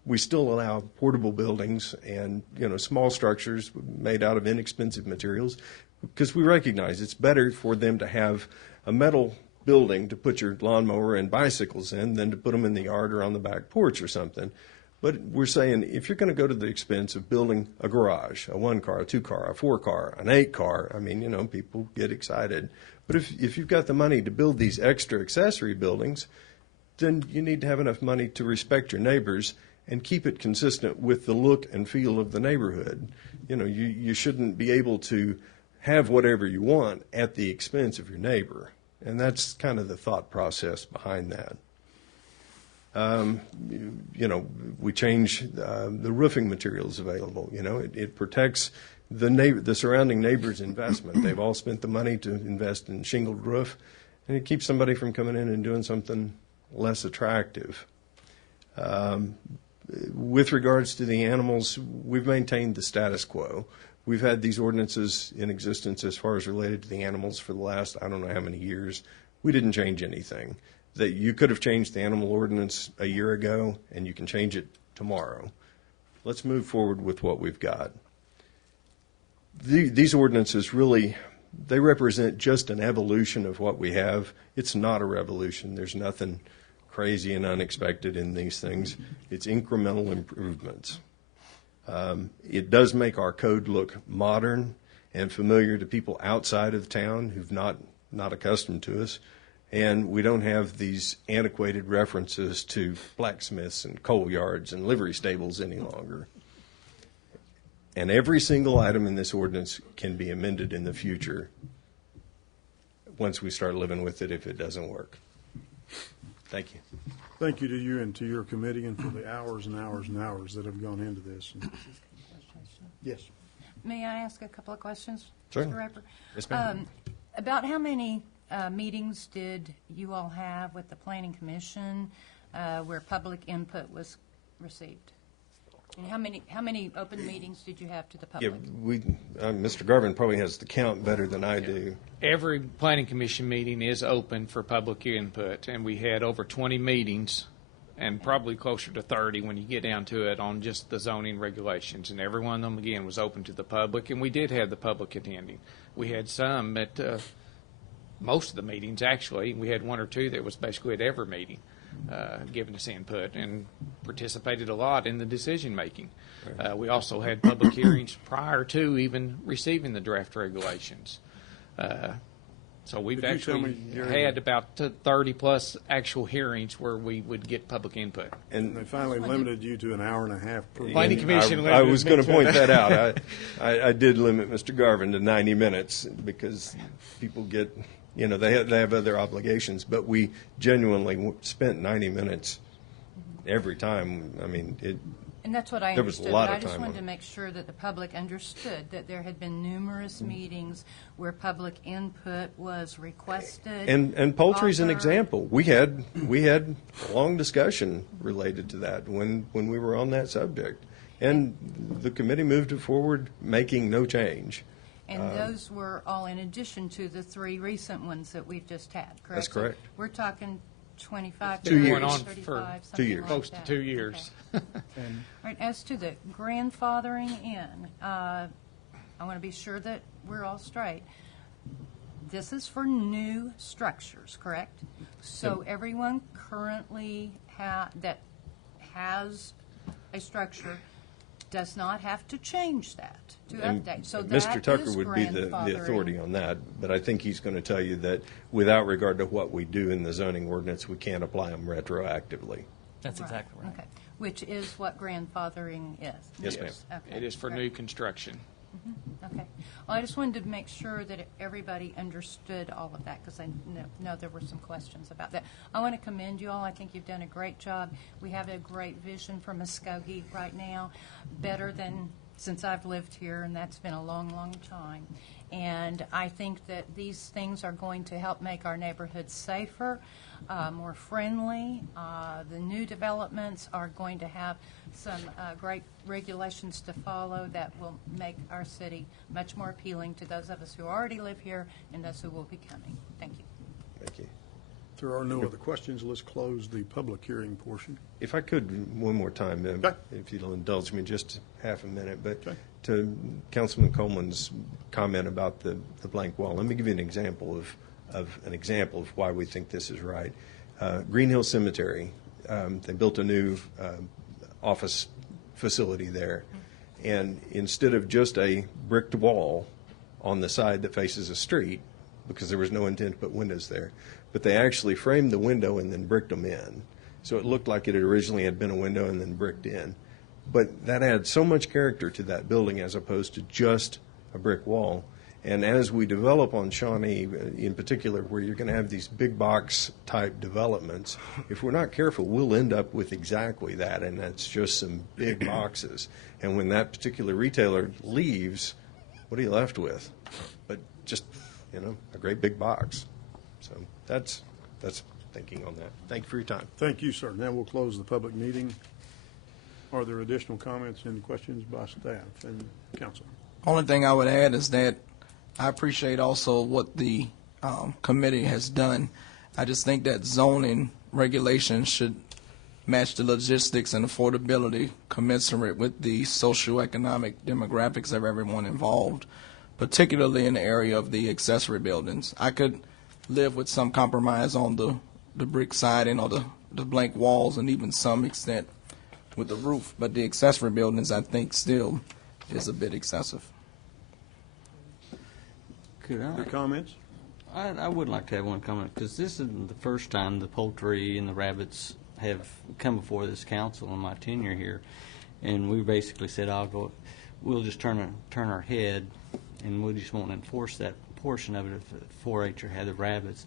We still allow portable buildings and small structures made out of inexpensive materials, because we recognize it's better for them to have a metal building to put your lawnmower and bicycles in than to put them in the yard or on the back porch or something. But we're saying if you're going to go to the expense of building a garage, a 1-car, a 2-car, a 4-car, an 8-car, I mean, people get excited. But if you've got the money to build these extra accessory buildings, then you need to have enough money to respect your neighbors and keep it consistent with the look and feel of the neighborhood. You shouldn't be able to have whatever you want at the expense of your neighbor. And that's kind of the thought process behind that. We change the roofing materials available. It protects the surrounding neighbor's investment. They've all spent the money to invest in shingled roof, and it keeps somebody from coming in and doing something less attractive. With regards to the animals, we've maintained the status quo. We've had these ordinances in existence as far as related to the animals for the last, I don't know how many years. We didn't change anything. That you could have changed the animal ordinance a year ago, and you can change it tomorrow. Let's move forward with what we've got. These ordinances really, they represent just an evolution of what we have. It's not a revolution. There's nothing crazy and unexpected in these things. It's incremental improvements. It does make our code look modern and familiar to people outside of town who've not accustomed to us. And we don't have these antiquated references to blacksmiths and coal yards and livery stables any longer. And every single item in this ordinance can be amended in the future once we start living with it if it doesn't work. Thank you. Thank you to you and to your committee and for the hours and hours and hours that have gone into this. Yes. May I ask a couple of questions, Sure. Mr. Rapper? Yes, ma'am. About how many meetings did you all have with the Planning Commission where public input was received? And how many open meetings did you have to the Yeah, public? Mr. Garvin probably has the count better than I do. Every planning commission meeting is open for public input, and we had over 20 meetings, and probably closer to 30 when you get down to it, on just the zoning regulations. And every one of them, again, was open to the public, and we did have the public attending. We had some that most of the meetings, actually. We had one or two that was basically at every meeting, giving us input and participated a lot in the decision-making. We also had public hearings prior to even receiving the draft regulations. So we've Could you tell actually me, Gary, had about 30-plus actual hearings where we would get public input. And they finally limited you to an hour and a half per Planning meeting. Commission I was going to point that out. out. I did limit Mr. Garvin to 90 minutes because people get, they have other obligations, but we genuinely spent 90 minutes every time. I mean, And that's what I there was a understood. lot But I of just time wanted on to it. make sure that the public understood that there had been numerous meetings where public input was requested. And poultry's an offered. example. We had a long discussion related to that when we were on that subject. And the committee moved it forward, making no change. And those were all in addition to the 3 recent ones that we've just had, correct? That's correct. So we're talking 25, 2 30, years. 35, 2 something years. like Close to that. 2 years. Okay. All right, as to the grandfathering in, I want to be sure that we're all straight. This is for new structures, correct? So everyone currently that has a structure does not have to change that to And update. So Mr. that Tucker is would be the grandfathering. authority on that, but I think he's going to tell you that without regard to what we do in the zoning ordinance, we can't apply them retroactively. That's exactly right. Okay, which is what grandfathering is. Yes, ma'am. Okay. It is for Great. new construction. Okay. Well, I just wanted to make sure that everybody understood all of that, because I know there were some questions about that. I want to commend you all. I think you've done a great job. We have a great vision for Muskogee right now, better than since I've lived here, and that's been a long, long time. And I think that these things are going to help make our neighborhoods safer, more friendly. The new developments are going to have some great regulations to follow that will make our city much more appealing to those of us who already live here and those who will be coming. Thank you. Thank you. If there are no other questions, let's close the public hearing portion. If I could, one more time, Okay. if you'll indulge me just half a minute, but Okay. to Councilman Coleman's comment about the blank wall, let me give you an example of why we think this is right. Green Hill Cemetery, they built a new office facility there, and instead of just a bricked wall on the side that faces a street, because there was no intent to put windows there, but they actually framed the window and then bricked them in. So it looked like it originally had been a window and then bricked in. But that adds so much character to that building as opposed to just a brick wall. And as we develop on Shawnee, in particular, where you're going to have these big box type developments, if we're not careful, we'll end up with exactly that, and that's just some big boxes. And when that particular retailer leaves, what are you left with? But just, a great big box. So that's thinking on that. Thank you for your time. Thank you, sir. Now we'll close the public meeting. Are there additional comments and questions by staff and council? Only thing I would add is that I appreciate also what the committee has done. I just think that zoning regulations should match the logistics and affordability commensurate with the socioeconomic demographics of everyone involved, particularly in the area of the accessory buildings. I could live with some compromise on the brick siding or the blank walls and even some extent with the roof, but the accessory buildings, I think, still is a bit excessive. Could Other I? comments? I would like to have one comment, because this isn't the first time the poultry and the rabbits have come before this council in my tenure here, and we basically said, we'll just turn our head, and we just won't enforce that portion of it if 4-H or had the rabbits.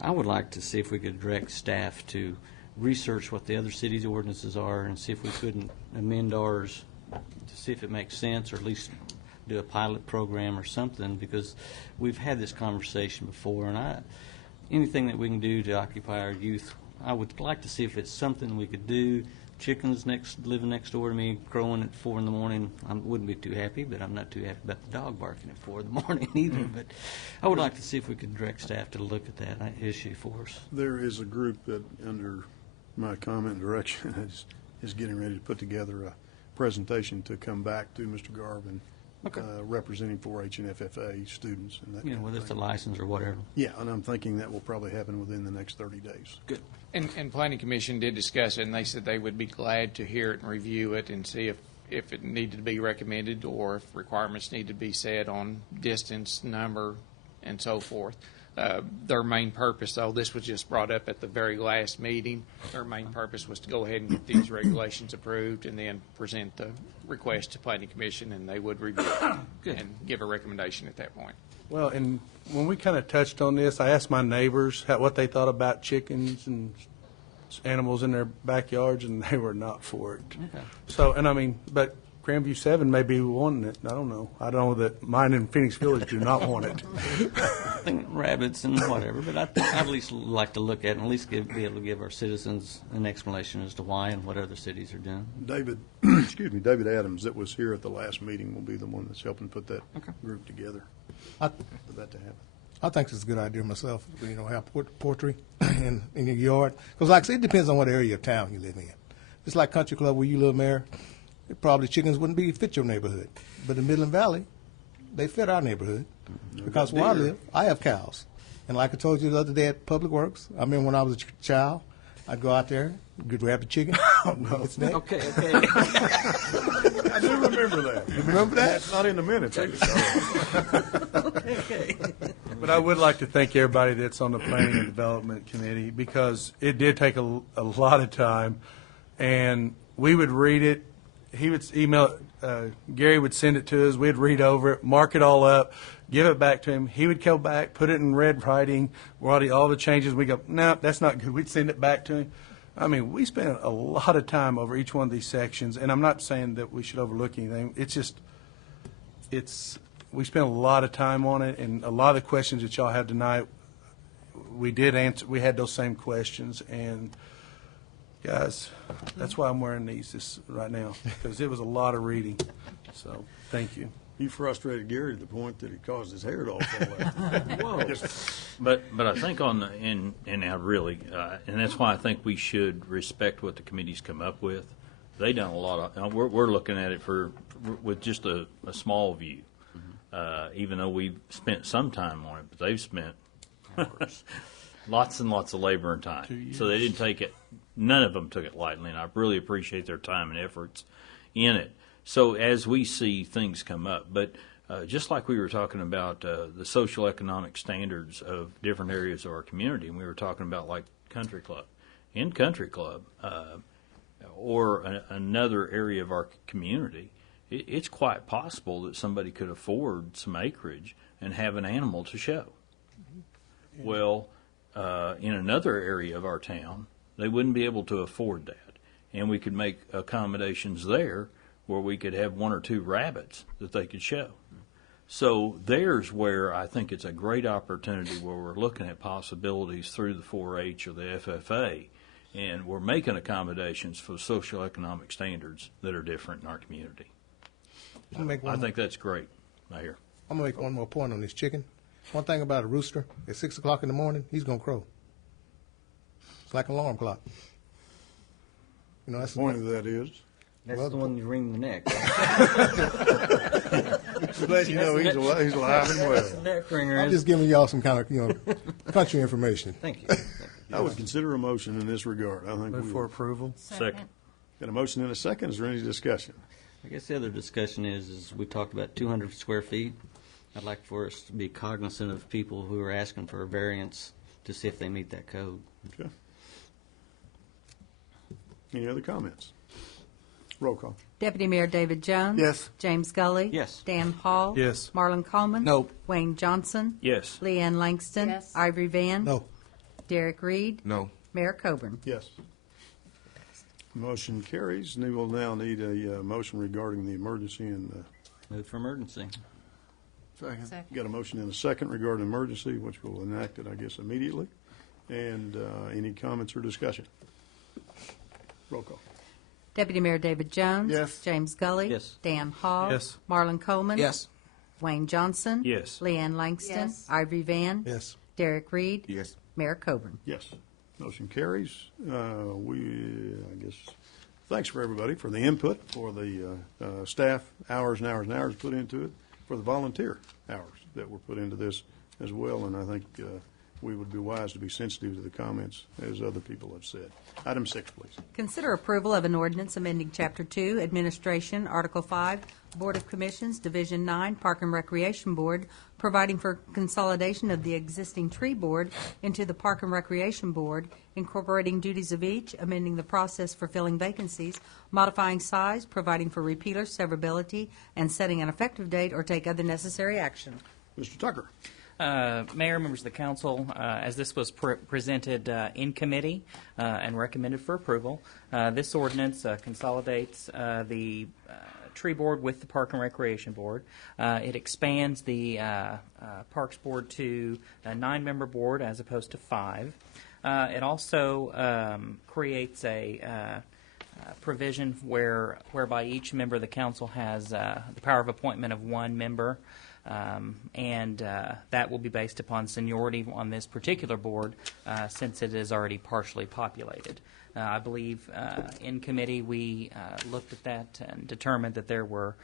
I would like to see if we could direct staff to research what the other cities' ordinances are and see if we couldn't amend ours to see if it makes sense, or at least do a pilot program or something, because we've had this conversation before, and anything that we can do to occupy our youth, I would like to see if it's something we could do. Chickens living next door to me, crowing at 4 in the morning. I wouldn't be too happy, but I'm not too happy about the dog barking at 4 in the morning either. But I would like to see if we could direct staff to look at that issue for us. There is a group that, under my comment and direction, is getting ready to put together a presentation to come back to Mr. Garvin representing 4-H and FFA students and that You know, kind of whether it's a thing. license or whatever. Yeah, and I'm thinking that will probably happen within the next 30 days. Good. And Planning Commission did discuss it, and they said they would be glad to hear it and review it and see if it needed to be recommended or if requirements need to be set on distance, number, and so forth. Their main purpose, though, this was just brought up at the very last meeting, their main purpose was to go ahead and get these regulations approved and then present the request to Planning Commission, and they would review it and give a recommendation at that point. Well, and when we kind of touched on this, I asked my neighbors what they thought about chickens and animals in their backyards, and they were not for it. Okay. So, and I mean, but Grandview 7 may be wanting it. I don't know. I know that mine in Phoenix Village do not want it. I think rabbits and whatever, but I'd at least like to look at it and at least be able to give our citizens an explanation as to why and what other cities are doing. David, David Adams, that was here at the last meeting, will be the one that's helping put that group together I, for that to happen. I think it's a good idea myself, you know, have poultry in your yard. Because like I said, it depends on what area of town you live in. It's like Country Club where you live, Mayor. Probably chickens wouldn't be fit your neighborhood. But in Midland Valley, they fit our neighborhood. Because where I live, I have cows. And like I told you the other day at Public Works, I remember when I was a child, I'd go out there, grab the chicken. It's neck. Okay. I do remember that. You remember that? It's not in the minutes. Okay. But I would like to thank everybody that's on the Planning and Development Committee because it did take a lot of time, and we would read it. He would email it. Gary would send it to us. We'd read over it, mark it all up, give it back to him. He would come back, put it in red writing, write all the changes. We go, no, that's not good. We'd send it back to him. I mean, we spent a lot of time over each one of these sections, and I'm not saying that we should overlook anything. It's just, we spent a lot of time on it, and a lot of the questions that y'all have tonight, we did answer. We had those same questions, and guys, that's why I'm wearing these right now, because it was a lot of reading. So, thank you. You frustrated Gary to the point that it caused his hair to all fall out. Whoa. But I think on the and now really, and that's why I think we should respect what the committee's come up with. They done a lot of. We're looking at it with just a small view, even though we've spent some time on it, but they've spent lots and lots of labor and time. 2 years. So they didn't take it. None of them took it lightly, and I really appreciate their time and efforts in it. So as we see things come up, but just like we were talking about the social economic standards of different areas of our community, and we were talking about like Country Club. In Country Club or another area of our community, it's quite possible that somebody could afford some acreage and have an animal to show. Yeah. Well, in another area of our town, they wouldn't be able to afford that, and we could make accommodations there where we could have 1 or 2 rabbits that they could show. So there's where I think it's a great opportunity where we're looking at possibilities through the 4-H or the FFA, and we're making accommodations for social economic standards that are different in our community. I think that's great, Mayor. I'm going to make one more point on this chicken. One thing about a rooster, at 6 o'clock in the morning, he's going to crow. It's like an alarm clock. You know, that's The point of that is, That's the one you ring the neck. to let you know he's alive and well. Neck ringer I'm is. just giving y'all some kind of, country information. Thank you. I would consider a motion in this regard. I think Move we for approval. Second. got a motion and a second. Is there any discussion? I guess the other discussion is we talked about 200 square feet. I'd like for us to be cognizant of people who are asking for a variance to see if they meet that code. Okay. Any other comments? Roll call. Deputy Mayor David Jones. Yes. James Gully. Yes. Dan Hall. Yes. Marlon Coleman. No. Wayne Johnson. Yes. Leanne Langston. Yes. Ivory Van. No. Derek Reed. No. Mayor Coburn. Yes. Motion carries. And we will now need a motion regarding the emergency and Move for emergency. Second. got a motion and a second regarding emergency, which will enact it, I guess, immediately. And any comments or discussion? Roll call. Deputy Mayor David Jones. Yes. James Gully. Yes. Dan Hall. Yes. Marlon Coleman. Yes. Wayne Johnson. Yes. Leanne Langston. Yes. Ivory Van. Yes. Derek Reed. Yes. Mayor Coburn. Yes. Motion carries. I guess Thanks for everybody for the input, for the staff hours and hours and hours put into it, for the volunteer hours that were put into this as well. And I think we would be wise to be sensitive to the comments, as other people have said. Item 6, please. Consider approval of an ordinance amending Chapter 2, Administration, Article 5, Board of Commissions, Division 9, Park and Recreation Board, providing for consolidation of the existing tree board into the Park and Recreation Board, incorporating duties of each, amending the process for filling vacancies, modifying size, providing for repealer severability, and setting an effective date or take other necessary action. Mr. Tucker. Mayor, members of the council, as this was presented in committee and recommended for approval, this ordinance consolidates the tree board with the Park and Recreation Board. It expands the Parks Board to a 9-member board as opposed to 5. It also creates a provision whereby each member of the council has the power of appointment of 1 member. And that will be based upon seniority on this particular board since it is already partially populated. I believe in committee we looked at that and determined that there were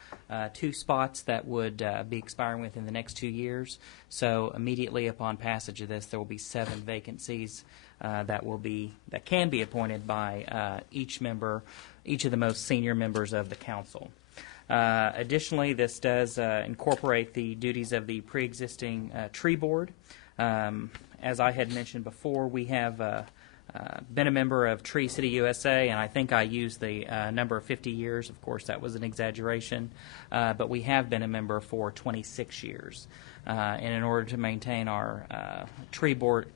2 spots that would be expiring within the next 2 years. So immediately upon passage of this, there will be 7 vacancies that can be appointed by each of the most senior members of the council. Additionally, this does incorporate the duties of the pre-existing tree board. As I had mentioned before, we have been a member of Tree City USA, and I think I used the number of 50 years. Of course, that was an exaggeration, but we have been a member for 26 years. And in order to maintain our tree board,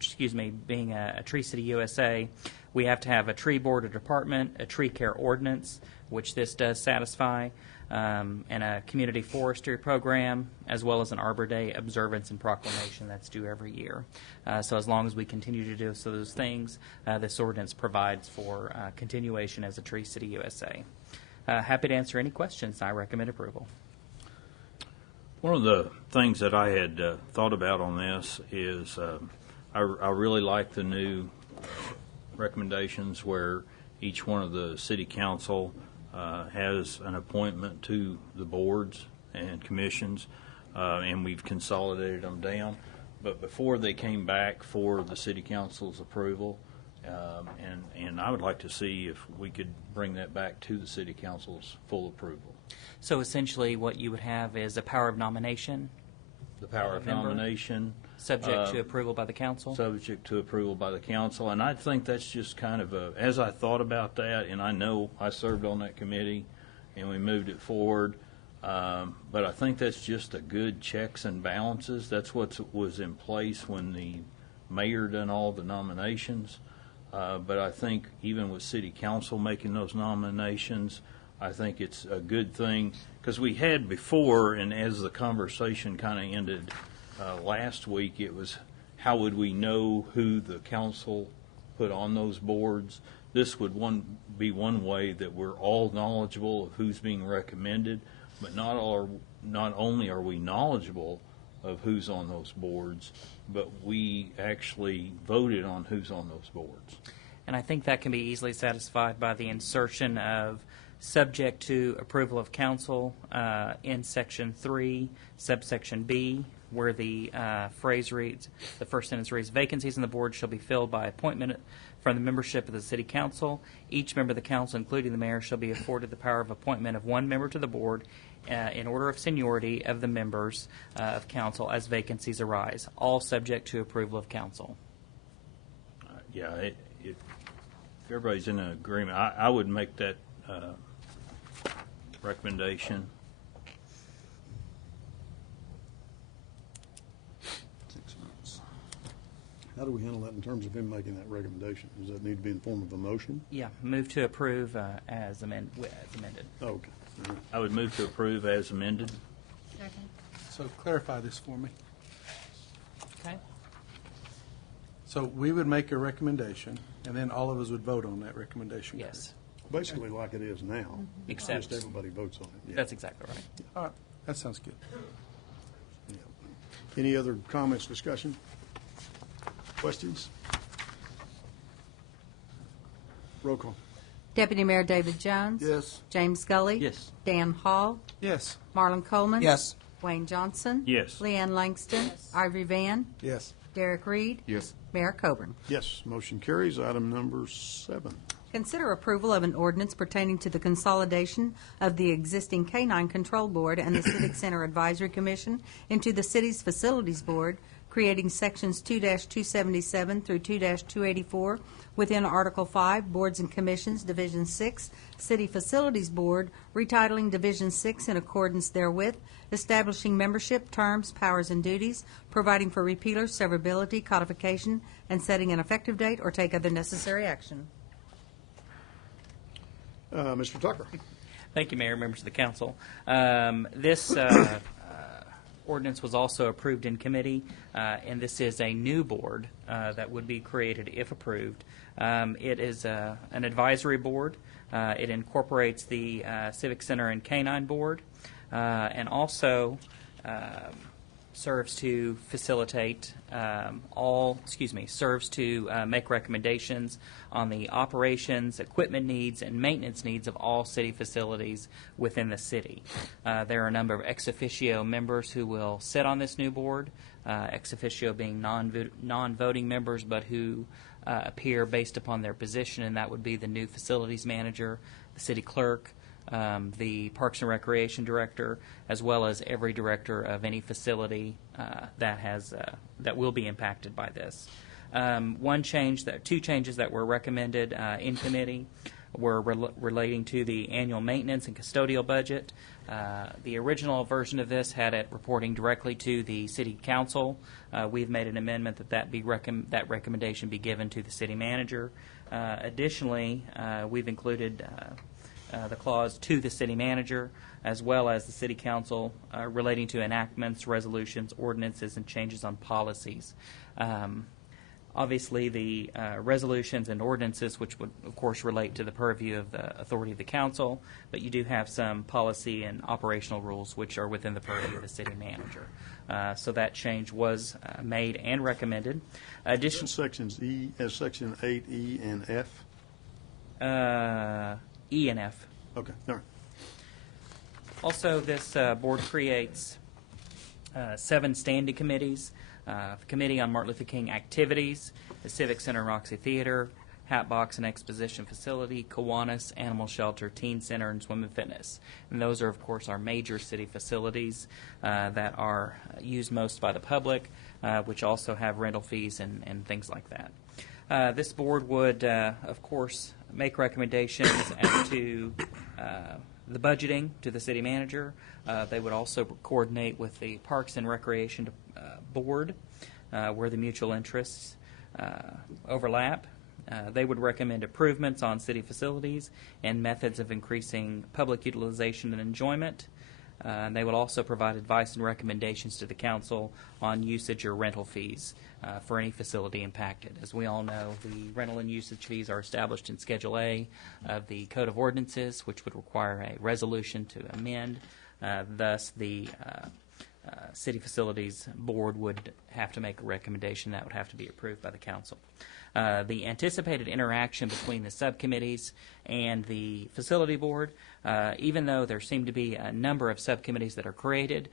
being a Tree City USA, we have to have a tree board or department, a tree care ordinance, which this does satisfy, and a community forestry program, as well as an Arbor Day observance and proclamation that's due every year. So as long as we continue to do those things, this ordinance provides for continuation as a Tree City USA. Happy to answer any questions. I recommend approval. One of the things that I had thought about on this is I really like the new recommendations where each one of the city council has an appointment to the boards and commissions, and we've consolidated them down. But before they came back for the city council's approval, and I would like to see if we could bring that back to the city council's full approval. So essentially what you would have is a power of nomination? The power of nomination. Subject to approval by the council? Subject to approval by the council. And I think that's just kind of as I thought about that, and I know I served on that committee and we moved it forward, but I think that's just a good checks and balances. That's what was in place when the mayor done all the nominations. But I think even with city council making those nominations, I think it's a good thing, because we had before, and as the conversation kind of ended last week, it was how would we know who the council put on those boards. This would be one way that we're all knowledgeable of who's being recommended, but not only are we knowledgeable of who's on those boards, but we actually voted on who's on those boards. And I think that can be easily satisfied by the insertion of subject to approval of council in Section 3, subsection B, where the phrase reads, the first sentence reads, vacancies in the board shall be filled by appointment from the membership of the city council. Each member of the council, including the mayor, shall be afforded the power of appointment of one member to the board in order of seniority of the members of council as vacancies arise, all subject to approval of council. If everybody's in agreement, I would make that recommendation. 6 months. How do we handle that in terms of him making that recommendation? Does that need to be in the form of a motion? Yeah, move to approve as amended. Okay. I would move to approve as amended. Second. So clarify this for me. Okay. So we would make a recommendation, and then all of us would vote on that recommendation. Yes. Basically like it is now. Except just everybody votes on it. Yeah. That's exactly right. All right, that sounds good. Yeah. Any other comments, discussion? Questions? Roll call. Deputy Mayor David Jones. Yes. James Scully. Yes. Dan Hall. Yes. Marlon Coleman. Yes. Wayne Johnson. Yes. Leanne Langston. Ivory Van. Yes. Derek Reed. Yes. Mayor Coburn. Yes, motion carries. Item number 7. Consider approval of an ordinance pertaining to the consolidation of the existing K-9 Control Board and the Civic Center Advisory Commission into the city's Facilities Board, creating sections 2-277 through 2-284 within Article 5, Boards and Commissions, Division 6, City Facilities Board, retitling Division 6 in accordance therewith, establishing membership, terms, powers, and duties, providing for repealer, severability, codification, and setting an effective date or take other necessary action. Mr. Tucker. Thank you, Mayor, members of the council. This ordinance was also approved in committee, and this is a new board that would be created if approved. It is an advisory board. It incorporates the Civic Center and K-9 Board, and also serves to facilitate serves to make recommendations on the operations, equipment needs, and maintenance needs of all city facilities within the city. There are a number of ex officio members who will sit on this new board, ex officio being non-voting members, but who appear based upon their position, and that would be the new facilities manager, the city clerk, the Parks and Recreation Director, as well as every director of any facility that will be impacted by this. Two changes that were recommended in committee were relating to the annual maintenance and custodial budget. The original version of this had it reporting directly to the City Council. We've made an amendment that recommendation be given to the City Manager. Additionally, we've included the clause to the City Manager, as well as the City Council relating to enactments, resolutions, ordinances, and changes on policies. Obviously, the resolutions and ordinances, which would, of course, relate to the purview of the authority of the council, but you do have some policy and operational rules which are within the purview of the City Manager. So that change was made and recommended. Sections Section 8, E, and F? E and F. Okay, all right. Also, this board creates 7 standing committees. The Committee on Martin Luther King Activities, the Civic Center Roxy Theater, Hatbox and Exposition Facility, Kiwanis, Animal Shelter, Teen Center, and Swim and Fitness. And those are, of course, our major city facilities that are used most by the public, which also have rental fees and things like that. This board would, of course, make recommendations as to the budgeting to the city manager. They would also coordinate with the Parks and Recreation Board where the mutual interests overlap. They would recommend improvements on city facilities and methods of increasing public utilization and enjoyment. And they would also provide advice and recommendations to the council on usage or rental fees for any facility impacted. As we all know, the rental and usage fees are established in Schedule A of the Code of Ordinances, which would require a resolution to amend. Thus, the City Facilities Board would have to make a recommendation that would have to be approved by the council. The anticipated interaction between the subcommittees and the facility board, even though there seem to be a number of subcommittees that are created,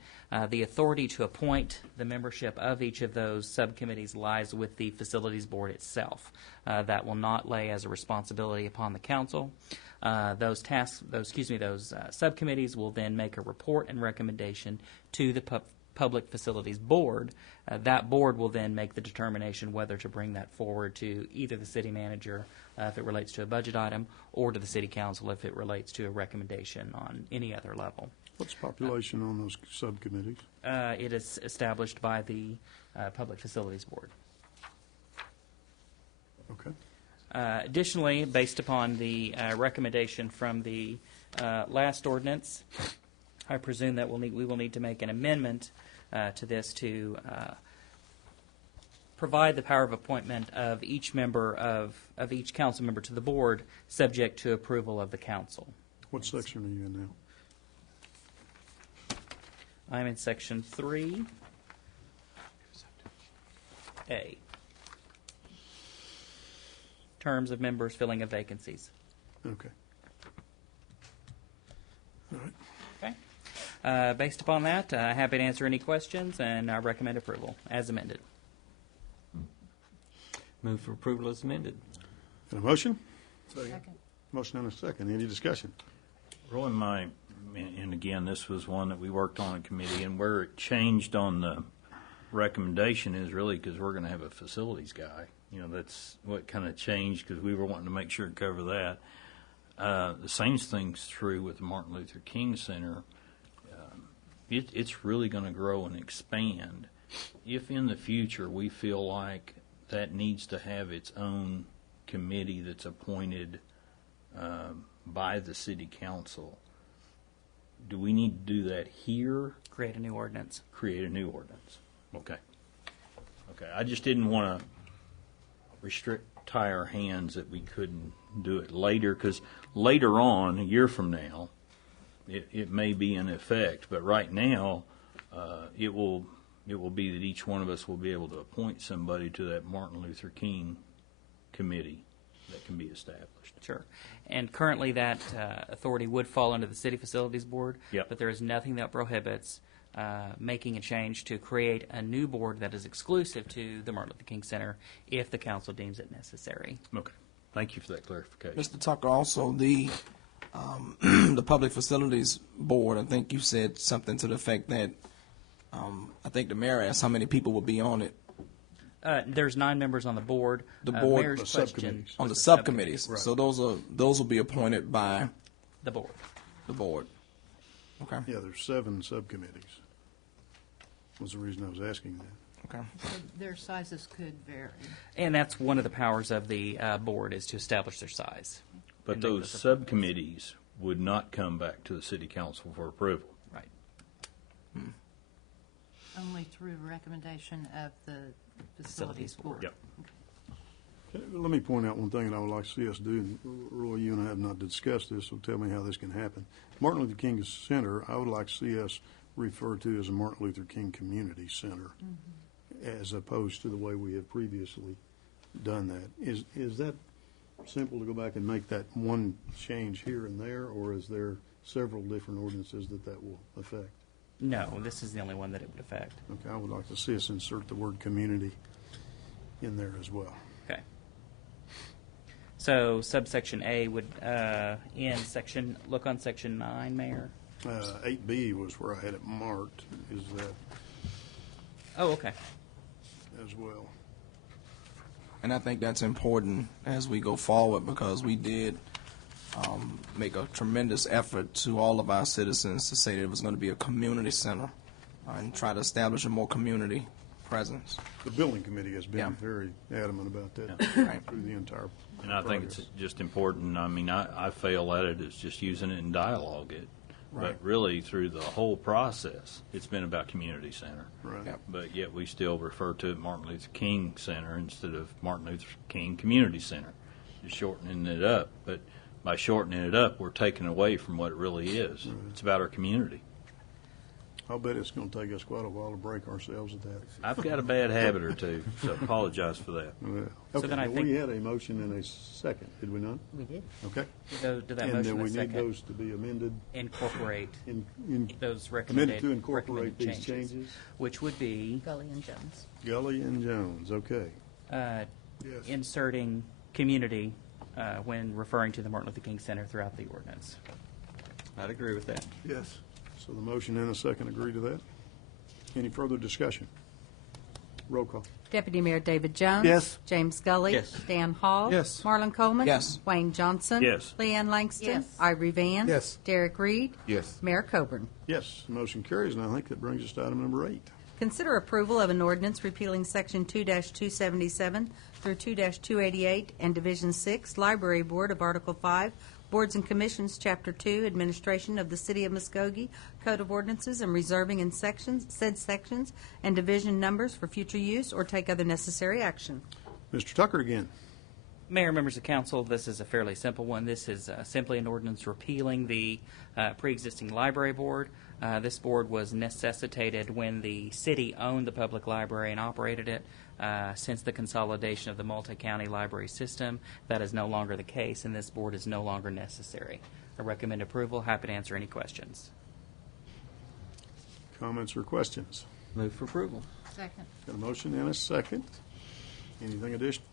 the authority to appoint the membership of each of those subcommittees lies with the facilities board itself. That will not lay as a responsibility upon the council. Those subcommittees will then make a report and recommendation to the Public Facilities Board. That board will then make the determination whether to bring that forward to either the city manager if it relates to a budget item, or to the city council if it relates to a recommendation on any other level. What's the population on those subcommittees? It is established by the Public Facilities Board. Okay. Additionally, based upon the recommendation from the last ordinance, I presume that we will need to make an amendment to this to provide the power of appointment of each member of each council member to the board, subject to approval of the council. What section are you in now? I'm in Section 3A. Terms of members filling of vacancies. Okay. All right. Okay. Based upon that, happy to answer any questions, and I recommend approval as amended. Move for approval as amended. Got a motion? Second. Motion and a second. Any discussion? Roy, and again, this was one that we worked on in committee, and where it changed on the recommendation is really because we're going to have a facilities guy. You know, that's what kind of changed because we were wanting to make sure to cover that. The same thing's true with the Martin Luther King Center. It's really going to grow and expand. If in the future we feel like that needs to have its own committee that's appointed by the city council, do we need to do that here? Create a new ordinance. Create a new ordinance. Okay. Okay. I just didn't want to tie our hands that we couldn't do it later, because later on, a year from now, it may be in effect. But right now, it will be that each one of us will be able to appoint somebody to that Martin Luther King committee that can be established. Sure. And currently that authority would fall under the City Facilities Board, Yep. but there is nothing that prohibits making a change to create a new board that is exclusive to the Martin Luther King Center if the council deems it necessary. Okay. Thank you for that clarification. Mr. Tucker, also the the Public Facilities Board, I think you said something to the effect that I think the mayor asked how many people will be on it. There's 9 members on the board. The board, Mayor's the question subcommittees. on the was subcommittees. Right. So those will be appointed by the board. the board. Okay. Yeah, there's 7 subcommittees. Was the reason I was asking that. Okay. Their sizes could vary. And that's one of the powers of the board, is to establish their size. But and make those subcommittees would not come back to the city council for approval. Right. Only through recommendation of the Facilities Board. Yep. Okay, let me point out one thing that I would like to see us do. And Roy, you and I have not discussed this, so tell me how this can happen. Martin Luther King Center, I would like to see us refer to as a Martin Luther King Community Center, as opposed to the way we have previously done that. Is that simple to go back and make that one change here and there, or is there several different ordinances that will affect? No, this is the only one that it would affect. Okay, I would like to see us insert the word community in there as well. Okay. So subsection A would look on section 9, Mayor. 8B was where I had it marked. Is that Oh, okay. as well? And I think that's important as we go forward, because we did make a tremendous effort to all of our citizens to say that it was going to be a community center and try to establish a more community presence. The building committee has been Yeah. very adamant about that Right. through the entire And I think it's just important. I mean, I fail at it. It's just using it in dialogue. Right. But really, through the whole process, it's been about community center. Right. Yep. But yet we still refer to it Martin Luther King Center instead of Martin Luther King Community Center, just shortening it up. But by shortening it up, we're taking away from what it really is. It's about our community. I'll bet it's going to take us quite a while to break ourselves at that. I've got a bad habit or two, so apologize for that. Well, So okay, then I well, think- we had a motion and a second, did we not? We did. Okay. To that And motion, then a we need second. those to be amended, Incorporate in those committed recommended to incorporate recommended these changes. which would be Gully and Jones. Gully and Jones, okay. Yes. inserting community when referring to the Martin Luther King Center throughout the ordinance. I'd agree with that. Yes. So the motion and a second agree to that? Any further discussion? Roll call. Deputy Mayor David Jones. Yes. James Gully. Yes. Dan Hall. Yes. Marlon Coleman. Yes. Wayne Johnson. Yes. Leanne Langston. Yes. Ivory Van. Yes. Derek Reed. Yes. Mayor Coburn. Yes, the motion carries, and I think that brings us to item number 8. Consider approval of an ordinance repealing Section 2-277 through 2-288 and Division 6, Library Board of Article 5, Boards and Commissions, Chapter 2, Administration of the City of Muskogee, Code of Ordinances, and reserving in said sections and division numbers for future use or take other necessary action. Mr. Tucker again. Mayor, members of council, this is a fairly simple one. This is simply an ordinance repealing the pre-existing library board. This board was necessitated when the city owned the public library and operated it. Since the consolidation of the multi-county library system, that is no longer the case, and this board is no longer necessary. I recommend approval. Happy to answer any questions. Comments or questions? Move for approval. Second. Got a motion and a second. Anything additional?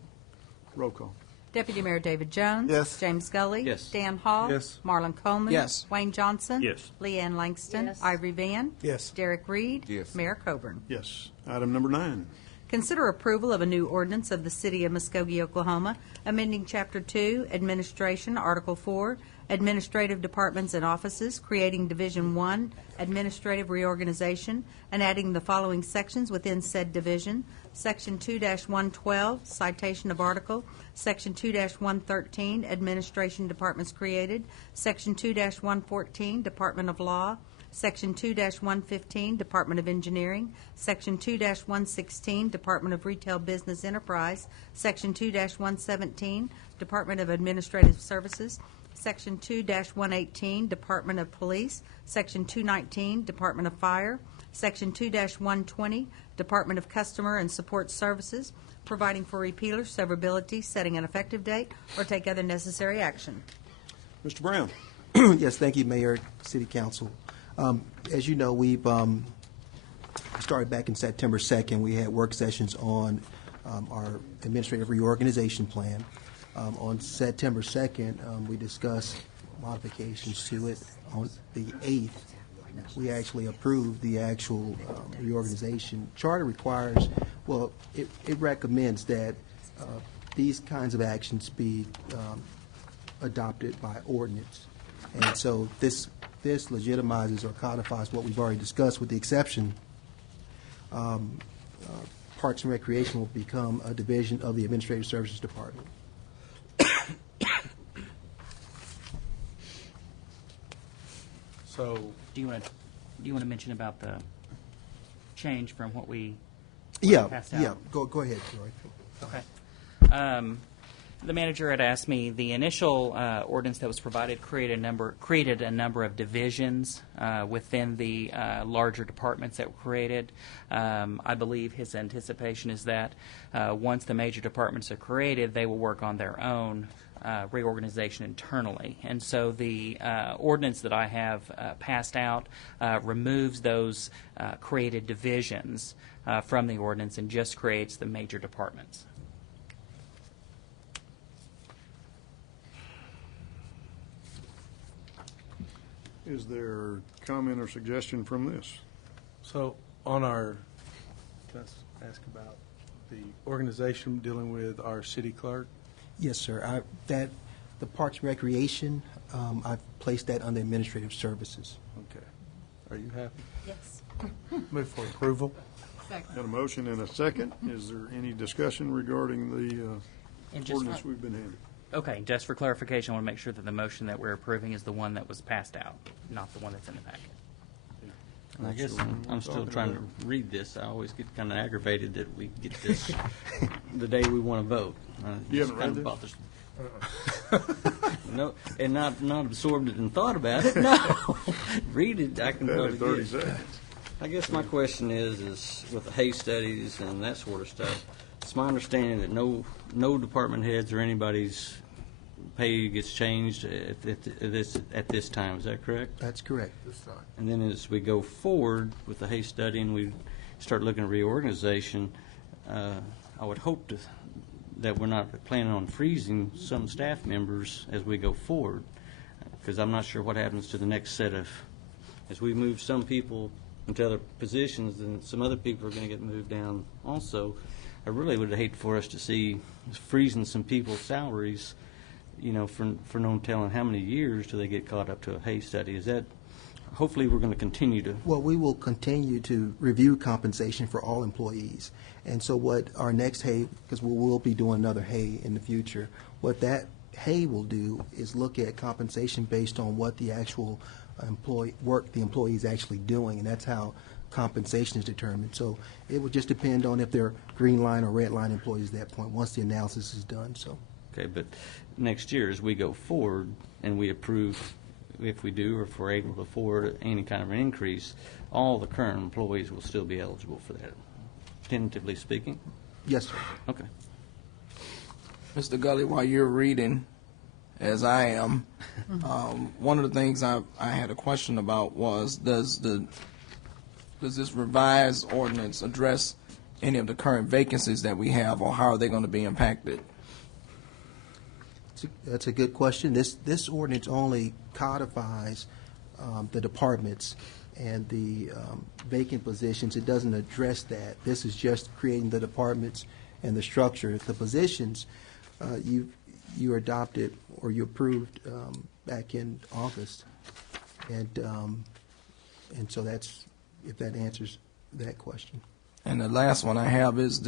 Roll call. Deputy Mayor David Jones. Yes. James Scully. Yes. Dan Hall. Yes. Marlon Coleman. Yes. Wayne Johnson. Yes. Leanne Langston. Yes. Ivory Van. Yes. Derek Reed. Yes. Mayor Coburn. Yes. Item number 9. Consider approval of a new ordinance of the City of Muskogee, Oklahoma, amending Chapter 2, Administration, Article 4, Administrative Departments and Offices, creating Division 1, Administrative Reorganization, and adding the following sections within said division. Section 2-112, Citation of Article. Section 2-113, Administration Departments created. Section 2-114, Department of Law. Section 2-115, Department of Engineering. Section 2-116, Department of Retail Business Enterprise. Section 2-117, Department of Administrative Services. Section 2-118, Department of Police. Section 219, Department of Fire. Section 2-120, Department of Customer and Support Services, providing for repeal or severability, setting an effective date, or take other necessary action. Mr. Brown. Yes, thank you, Mayor, City Council. As you know, we've started back in September 2nd. We had work sessions on our administrative reorganization plan. On September 2nd, we discussed modifications to it. On the 8th, we actually approved the actual reorganization. Charter requires, well, it recommends that these kinds of actions be adopted by ordinance. And so this legitimizes or codifies what we've already discussed, with the exception Parks and Recreation will become a division of the Administrative Services Department. So, Do you want to mention about the change from what we passed out? Yeah, go ahead, Joy. Okay. The manager had asked me, the initial ordinance that was provided created a number of divisions within the larger departments that were created. I believe his anticipation is that once the major departments are created, they will work on their own reorganization internally. And so the ordinance that I have passed out removes those created divisions from the ordinance and just creates the major departments. Is there comment or suggestion from this? so on our, let's ask about the organization dealing with our city clerk. Yes, sir. The Parks and Recreation, I've placed that under Administrative Services. Okay. Are you happy? Yes. Move for approval. Second. Got a motion and a second. Is there any discussion regarding the And just ordinance we've been handed? Okay, just for clarification, I want to make sure that the motion that we're approving is the one that was passed out, not the one that's in the packet. And I guess Sure. I'm still trying to read this. I always get kind of aggravated that we get this the day we want to vote. You It haven't kind read of bothers me. No, and not absorbed it and thought about it. No, read it. I can Had probably it 30 get. seconds. I guess my question is with the hay studies and that sort of stuff. It's my understanding that no department heads or anybody's pay gets changed at this time. Is that correct? That's correct. And then as we go forward with the hay study and we start looking at reorganization, I would hope that we're not planning on freezing some staff members as we go forward, because I'm not sure what happens to the next set of, as we move some people into other positions, and some other people are going to get moved down also. I really would hate for us to see freezing some people's salaries, for no telling how many years till they get caught up to a hay study. Is that, hopefully we're going to continue to. Well, we will continue to review compensation for all employees. And so what our next hay, because we will be doing another hay in the future, what that hay will do is look at compensation based on what the actual work the employee is actually doing, and that's how compensation is determined. So it would just depend on if they're green line or red line employees at that point, once the analysis is done. So. Okay, but next year as we go forward and we approve, if we do or if we're able to afford any kind of an increase, all the current employees will still be eligible for that, tentatively speaking? Yes, sir. Okay. Mr. Gully, while you're reading, as I am, one of the things I had a question about was, does this revised ordinance address any of the current vacancies that we have, or how are they going to be impacted? That's a good question. This ordinance only codifies the departments and the vacant positions. It doesn't address that. This is just creating the departments and the structure. The positions, you adopted or you approved back in August, and so that's, if that answers that question. And the last one I have is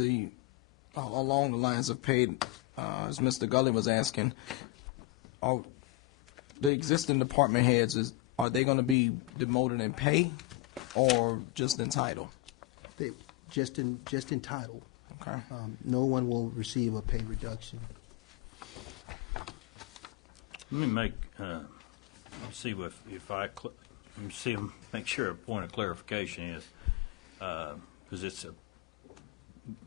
along the lines of paid, as Mr. Gully was asking, are the existing department heads, are they going to be demoted in pay or just in title? They just in title. Okay. No one will receive a pay reduction. Let me make sure a point of clarification is, because it's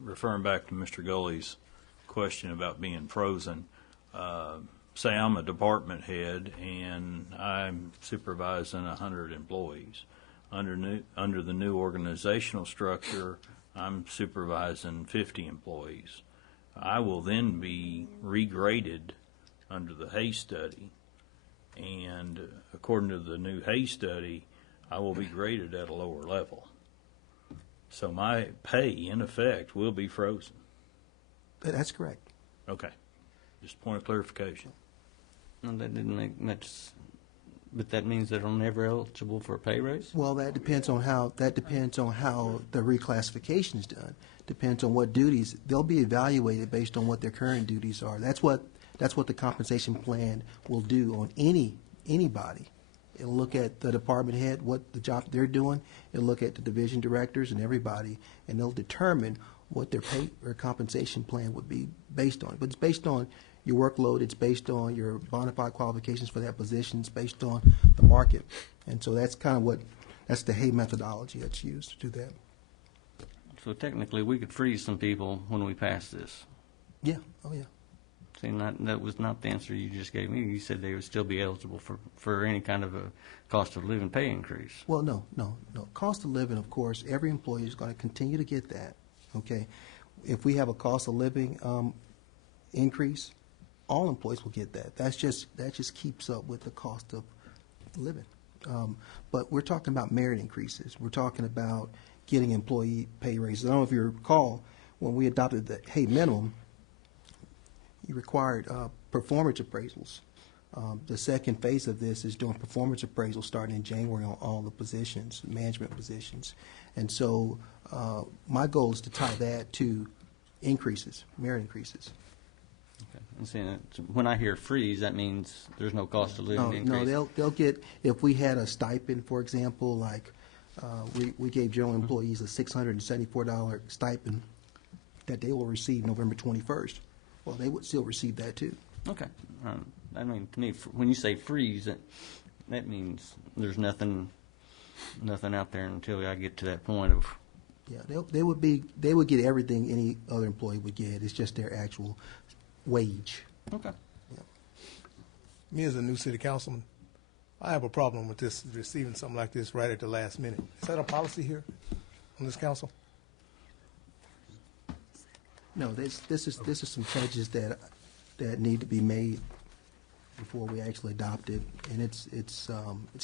referring back to Mr. Gully's question about being frozen. Say I'm a department head and I'm supervising 100 employees. Under the new organizational structure, I'm supervising 50 employees. I will then be regraded under the Hay study, and according to the new Hay study, I will be graded at a lower level. So my pay, in effect, will be frozen. That's correct. Okay. Just a point of clarification. No, that didn't make much, but that means they're never eligible for a pay raise? Well, that depends on how the reclassification is done. Depends on what duties. They'll be evaluated based on what their current duties are. That's what the compensation plan will do on anybody. It'll look at the department head, what the job they're doing. It'll look at the division directors and everybody, and they'll determine what their pay or compensation plan would be based on. But it's based on your workload. It's based on your bona fide qualifications for that position. It's based on the market. And so that's kind of that's the Hay methodology that's used to do that. So technically, we could freeze some people when we pass this. Yeah. Oh, yeah. See, that was not the answer you just gave me. You said they would still be eligible for any kind of a cost of living pay increase. Well, no. Cost of living, of course, every employee is going to continue to get that. Okay. If we have a cost of living increase, all employees will get that. That just keeps up with the cost of living. But we're talking about merit increases. We're talking about getting employee pay raises. I don't know if you recall, when we adopted the Hay minimum, you required performance appraisals. The second phase of this is doing performance appraisals starting in January on all the positions, management positions. And so my goal is to tie that to increases, merit increases. Okay. I'm saying that when I hear freeze, that means there's no cost of living increase. No, they'll get, if we had a stipend, for example, like we gave general employees a $674 stipend that they will receive November 21st. Well, they would still receive that too. Okay. I mean, to me, when you say freeze, that means there's nothing out there until I get to that point of. Yeah, they would get everything any other employee would get. It's just their actual wage. Okay. Yeah. Me as a new city councilman, I have a problem with this, receiving something like this right at the last minute. Is that a policy here on this council? No, this is some changes that need to be made before we actually adopt it, and it's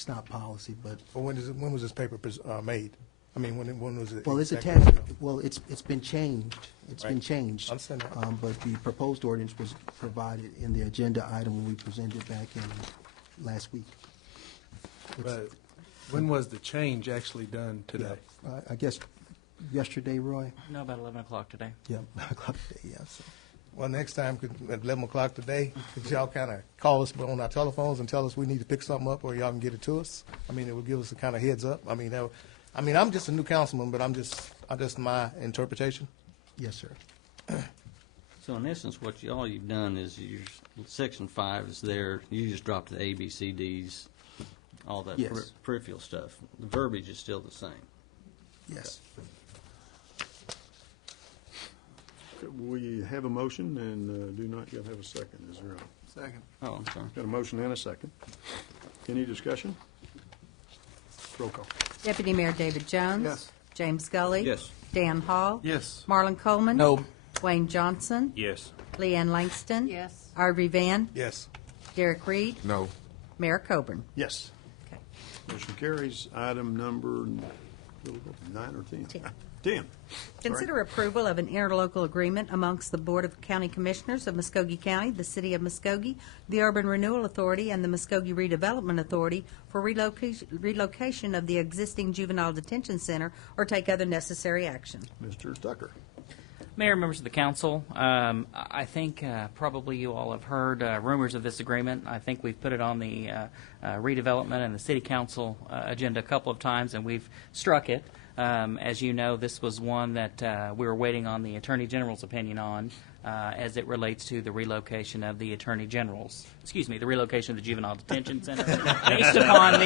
not policy, but. Well, when was this paper made? I mean, when was it? Well, it's exactly? attached. Well, it's been changed. It's been changed. I understand that. But the proposed ordinance was provided in the agenda item when we presented back in last week. But when was the change actually done today? I guess yesterday, Roy. No, about 11 o'clock today. Yeah, 11 o'clock today. Yeah. So. Well, next time at 11 o'clock today, could y'all kind of call us on our telephones and tell us we need to pick something up, or y'all can get it to us? I mean, it would give us a kind of heads up. I mean, I'm just a new councilman, but I'm just my interpretation. Yes, sir. So in essence, what all you've done is Section 5 is there. You just dropped the A, B, C, Ds, all that Yes. peripheral stuff. The verbiage is still the same. Yes. We have a motion and do not yet have a second. Is there a Second. Oh, I'm sorry. got a motion and a second? Any discussion? Roll call. Deputy Mayor David Jones. Yes. James Scully. Yes. Dan Hall. Yes. Marlon Coleman. No. Wayne Johnson. Yes. Leanne Langston. Yes. Arvie Van. Yes. Derek Reed. No. Mayor Coburn. Yes. Okay. Motion carries. Item number 9 or 10? 10. 10. Consider approval of an interlocal agreement amongst the Board of County Commissioners of Muskogee County, the City of Muskogee, the Urban Renewal Authority, and the Muskogee Redevelopment Authority for relocation of the existing juvenile detention center or take other necessary action. Mr. Tucker. Mayor, members of the council, I think probably you all have heard rumors of this agreement. I think we've put it on the redevelopment and the city council agenda a couple of times, and we've struck it. As you know, this was one that we were waiting on the Attorney General's opinion on as it relates to the relocation of the Attorney General's, the relocation of the Juvenile Detention Center, based upon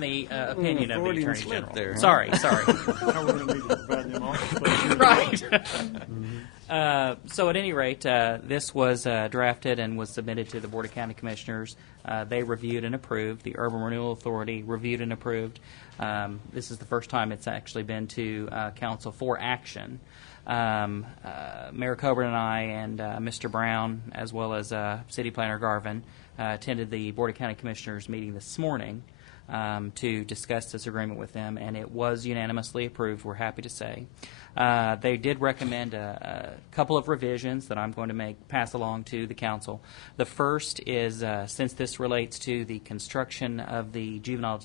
the opinion of the Attorney General. There, huh? Sorry. Now we're going to need to provide them all. Right. So at any rate, this was drafted and was submitted to the Board of County Commissioners. They reviewed and approved. The Urban Renewal Authority reviewed and approved. This is the first time it's actually been to council for action. Mayor Coburn and I and Mr. Brown, as well as City Planner Garvin, attended the Board of County Commissioners meeting this morning to discuss this agreement with them, and it was unanimously approved, we're happy to say. They did recommend a couple of revisions that I'm going to pass along to the council. The first is, since this relates to the construction of the Juvenile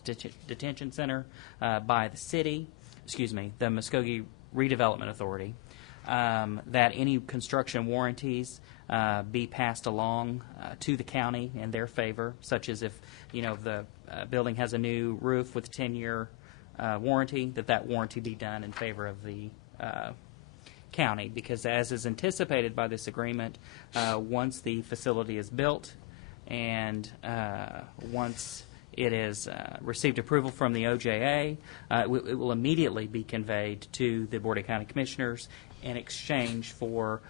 Detention Center by the city, the Muskogee Redevelopment Authority, that any construction warranties be passed along to the county in their favor, such as if the building has a new roof with a 10-year warranty, that warranty be done in favor of the county, because as is anticipated by this agreement, once the facility is built and once it has received approval from the OJA, it will immediately be conveyed to the Board of County Commissioners in exchange for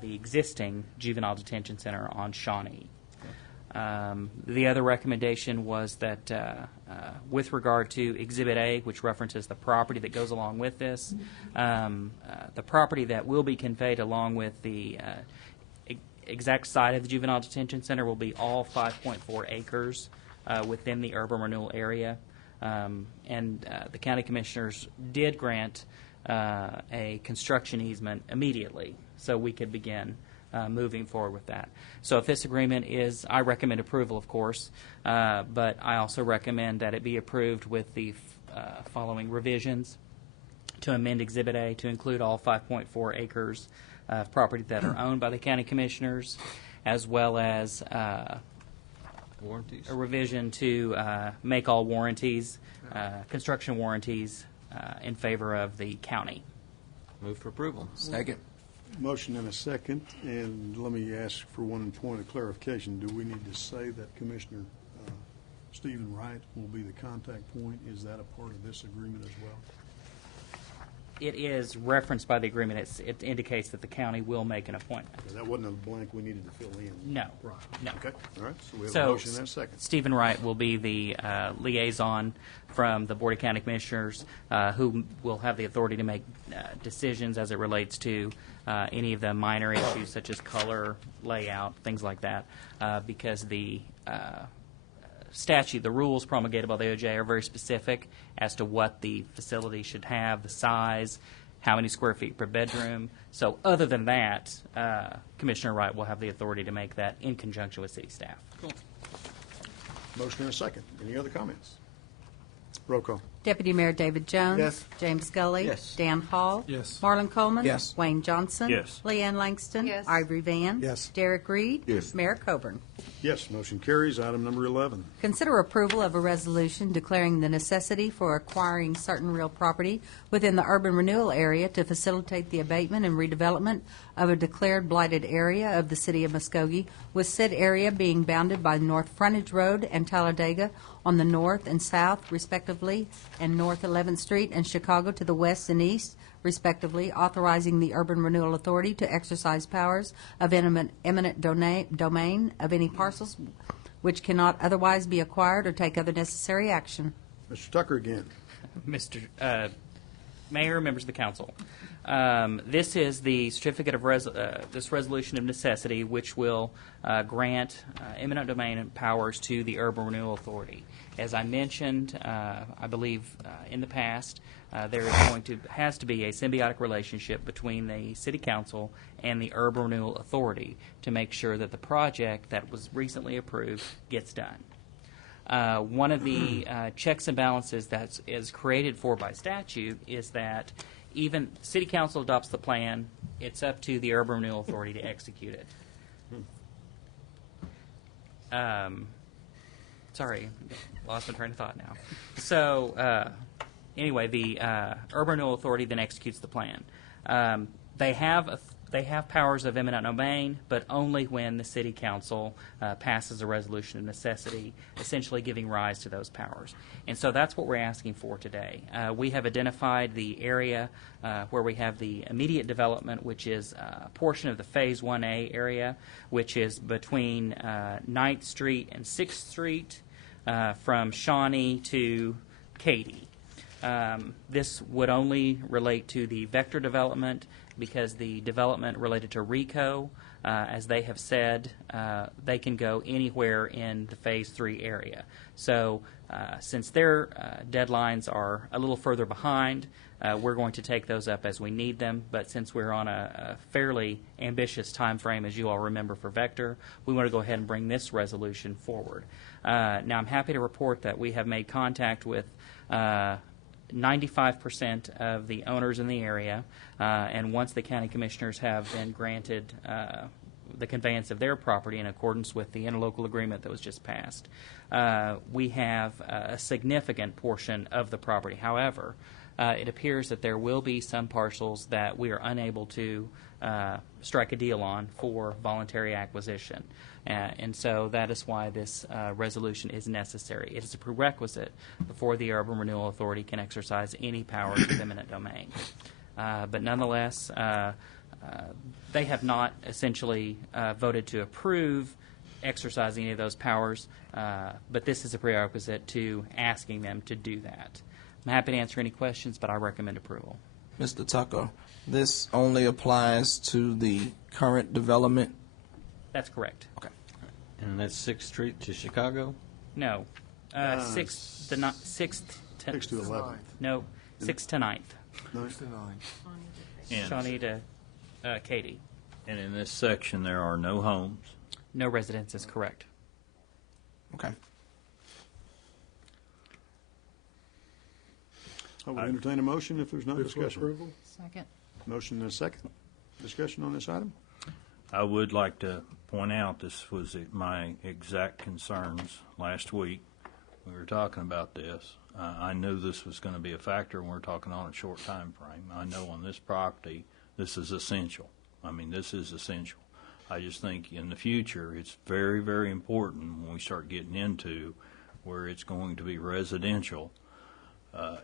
the existing juvenile detention center on Shawnee. The other recommendation was that with regard to Exhibit A, which references the property that goes along with this, the property that will be conveyed along with the exact site of the juvenile detention center will be all 5.4 acres within the urban renewal area. And the county commissioners did grant a construction easement immediately so we could begin moving forward with that. So if this agreement is, I recommend approval, of course, but I also recommend that it be approved with the following revisions: to amend Exhibit A to include all 5.4 acres of property that are owned by the county commissioners, as well as Warranties. a revision to make all warranties, construction warranties, in favor of the county. Move for approval. Second. Motion and a second, and let me ask for one point of clarification. Do we need to say that Commissioner Stephen Wright will be the contact point? Is that a part of this agreement as well? It is referenced by the agreement. It indicates that the county will make an appointment. Okay, that wasn't a blank we needed to fill in. No. Right. No. Okay. All right. So we have a So motion and a second. Stephen Wright will be the liaison from the Board of County Commissioners, who will have the authority to make decisions as it relates to any of the minor issues such as color, layout, things like that, because the statute, the rules promulgated by the OJ are very specific as to what the facility should have, the size, how many square feet per bedroom. So other than that, Commissioner Wright will have the authority to make that in conjunction with city staff. Cool. Motion and a second. Any other comments? Roll call. Deputy Mayor David Jones. Yes. James Scully. Yes. Dan Hall. Yes. Marlon Coleman. Yes. Wayne Johnson. Yes. Leanne Langston. Yes. Ivory Van. Yes. Derek Reed. Yes. Mayor Coburn. Yes, motion carries. Item number 11. Consider approval of a resolution declaring the necessity for acquiring certain real property within the urban renewal area to facilitate the abatement and redevelopment of a declared blighted area of the city of Muskogee, with said area being bounded by North Frontage Road and Talladega on the north and south, respectively, and North 11th Street and Chicago to the west and east, respectively, authorizing the Urban Renewal Authority to exercise powers of eminent domain of any parcels which cannot otherwise be acquired or take other necessary action. Mr. Tucker again. Mr. Mayor, members of the council, this is the certificate of this resolution of necessity, which will grant eminent domain powers to the Urban Renewal Authority. As I mentioned, I believe in the past, there has to be a symbiotic relationship between the City Council and the Urban Renewal Authority to make sure that the project that was recently approved gets done. One of the checks and balances that is created for by statute is that even City Council adopts the plan, it's up to the Urban Renewal Authority to execute it. Sorry, lost my train of thought now. So anyway, the Urban Renewal Authority then executes the plan. They have powers of eminent domain, but only when the City Council passes a resolution of necessity, essentially giving rise to those powers. And so that's what we're asking for today. We have identified the area where we have the immediate development, which is a portion of the Phase 1A area, which is between 9th Street and 6th Street, from Shawnee to Katy. This would only relate to the vector development because the development related to RICO, as they have said, they can go anywhere in the Phase 3 area. So since their deadlines are a little further behind, we're going to take those up as we need them. But since we're on a fairly ambitious time frame, as you all remember, for Vector, we want to go ahead and bring this resolution forward. Now, I'm happy to report that we have made contact with 95% of the owners in the area, and once the county commissioners have been granted the conveyance of their property in accordance with the interlocal agreement that was just passed, we have a significant portion of the property. However, it appears that there will be some parcels that we are unable to strike a deal on for voluntary acquisition. And so that is why this resolution is necessary. It is a prerequisite before the Urban Renewal Authority can exercise any powers of eminent domain. But nonetheless, they have not essentially voted to approve exercising any of those powers, but this is a prerequisite to asking them to do that. I'm happy to answer any questions, but I recommend approval. Mr. Tucker, this only applies to the current development? That's correct. Okay. And that's 6th Street to Chicago? No. 6th to 11th. No, 6th to 9th. 9th to 9th. And, Shawnee to Katy. and in this section, there are no homes. No residences, correct. Okay. I would entertain a motion if there's no discussion. Second. Motion and a second. Discussion on this item? I would like to point out this was my exact concerns last week. We were talking about this. I knew this was going to be a factor when we're talking on a short time frame. I know on this property, this is essential. I mean, this is essential. I just think in the future, it's very, very important when we start getting into where it's going to be residential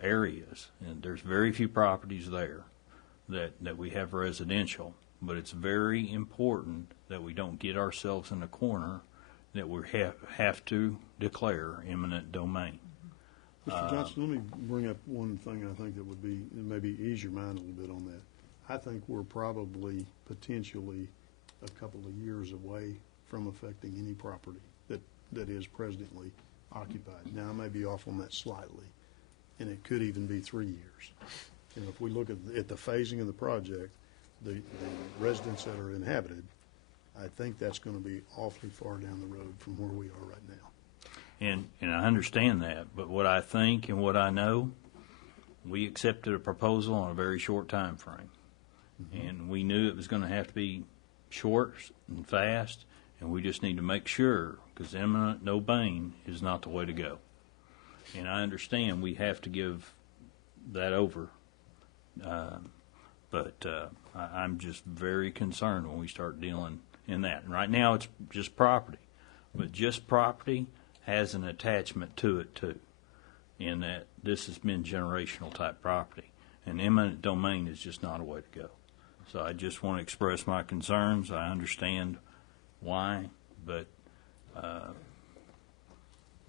areas. And there's very few properties there that we have residential. But it's very important that we don't get ourselves in a corner that we have to declare eminent domain. Mr. Johnson, let me bring up one thing I think that would be, maybe ease your mind a little bit on that. I think we're probably potentially a couple of years away from affecting any property that is presently occupied. Now, I may be off on that slightly, and it could even be 3 years. And if we look at the phasing of the project, the residents that are inhabited, I think that's going to be awfully far down the road from where we are right now. And I understand that, but what I think and what I know, we accepted a proposal on a very short time frame. Mm-hmm. And we knew it was going to have to be short and fast, and we just need to make sure, because eminent domain is not the way to go. And I understand we have to give that over, but I'm just very concerned when we start dealing in that. And right now it's just property, but just property has an attachment to it too, in that this has been generational type property. And eminent domain is just not a way to go. So I just want to express my concerns. I understand why, but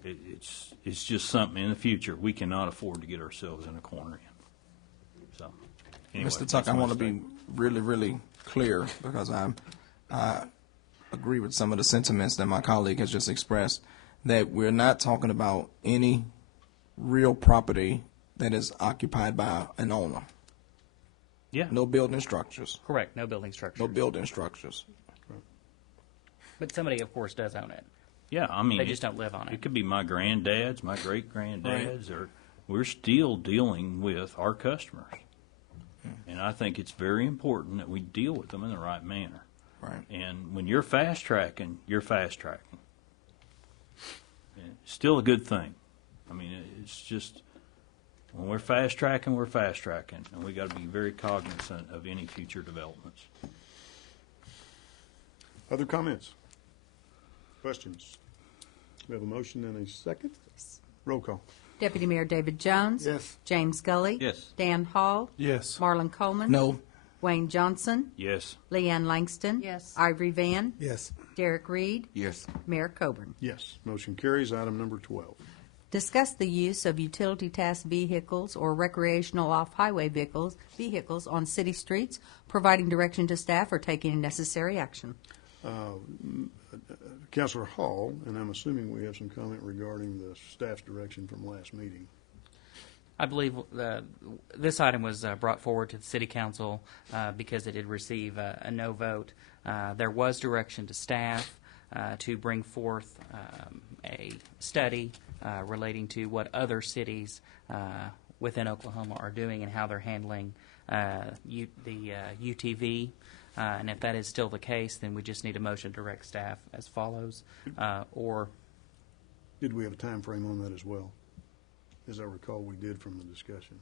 it's just something in the future we cannot afford to get ourselves in a corner in. So, anyway, Mr. Tuck, I want to be really, really clear because I agree with some of the sentiments that my colleague has just expressed, that we're not talking about any real property that is occupied by an owner. Yeah. No building structures. Correct. No building structure. No building structures. But somebody, of course, does own it. Yeah, I mean, They just don't live on it. It could be my granddad's, my great granddad's, or we're still dealing with our customers. And I think it's very important that we deal with them in the right manner. Right. And when you're fast tracking, you're fast tracking. And it's still a good thing. I mean, it's just when we're fast tracking, and we got to be very cognizant of any future developments. Other comments? Questions? We have a motion and a second. Roll call. Deputy Mayor David Jones. Yes. James Gully. Yes. Dan Hall. Yes. Marlon Coleman. No. Wayne Johnson. Yes. Leanne Langston. Yes. Ivory Van. Yes. Derek Reed. Yes. Mayor Coburn. Yes. Motion carries. Item number 12. Discuss the use of utility task vehicles or recreational off-highway vehicles on city streets, providing direction to staff or taking necessary action. Councilor Hall, and I'm assuming we have some comment regarding the staff's direction from last meeting. I believe this item was brought forward to the City Council because it did receive a no vote. There was direction to staff to bring forth a study relating to what other cities within Oklahoma are doing and how they're handling the UTV. And if that is still the case, then we just need a motion to direct staff as follows, or Did we have a time frame on that as well? As I recall, we did from the discussion.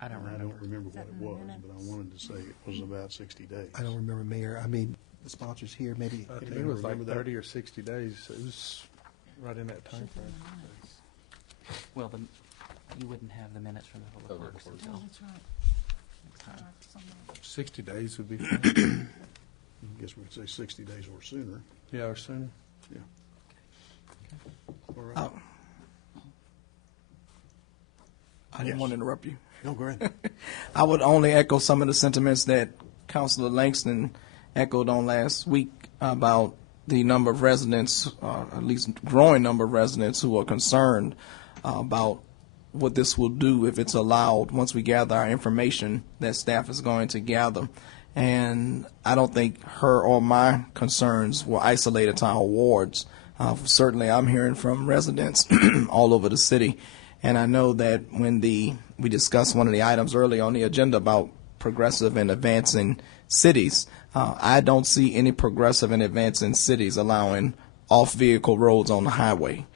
I don't I remember. don't remember what it was, but I wanted to say it was about 60 days. I don't remember, Mayor. I mean, the sponsors here, maybe. I think Anybody it was like remember that? 30 or 60 days. It was right in that time frame. Well, you wouldn't have the minutes from the public works until That's right. next time. 60 days would be fine. I guess we'd say 60 days or sooner. Yeah, or sooner. Yeah. All right. Oh. I didn't Yes. want to interrupt you. No, go ahead. I would only echo some of the sentiments that Councilor Langston echoed on last week about the number of residents, at least growing number of residents who are concerned about what this will do if it's allowed once we gather our information that staff is going to gather. And I don't think her or my concerns were isolated to our wards. Certainly I'm hearing from residents all over the city. And I know that when we discussed one of the items earlier on the agenda about progressive and advancing cities, I don't see any progressive and advancing cities allowing off-vehicle roads on the highway.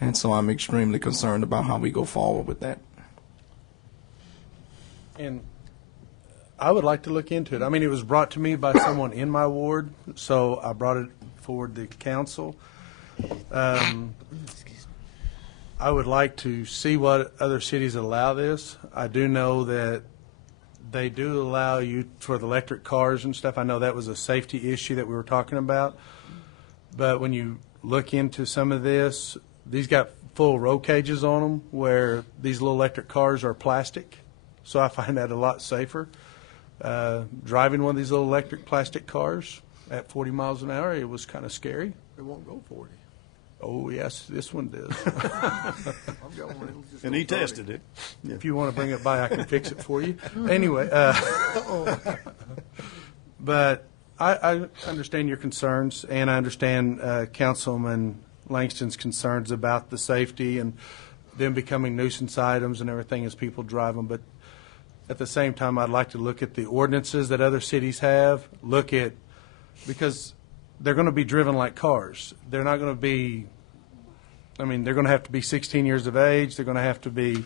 And so I'm extremely concerned about how we go forward with that. And I would like to look into it. I mean, it was brought to me by someone in my ward, so I brought it forward to council. I would like to see what other cities allow this. I do know that they do allow you for the electric cars and stuff. I know that was a safety issue that we were talking about. But when you look into some of this, these got full roll cages on them where these little electric cars are plastic. So I find that a lot safer. Driving one of these little electric plastic cars at 40 miles an hour, it was kind of scary. It won't go 40. Oh, yes, this one does. I've got one. It'll just And go he 30. tested it. If you want to bring it by, I can fix it for you. Anyway, but I understand your concerns, and I understand Councilman Langston's concerns about the safety and them becoming nuisance items and everything as people drive them. But at the same time, I'd like to look at the ordinances that other cities have, because they're going to be driven like cars. They're not going to be, they're going to have to be 16 years of age. They're going to have to be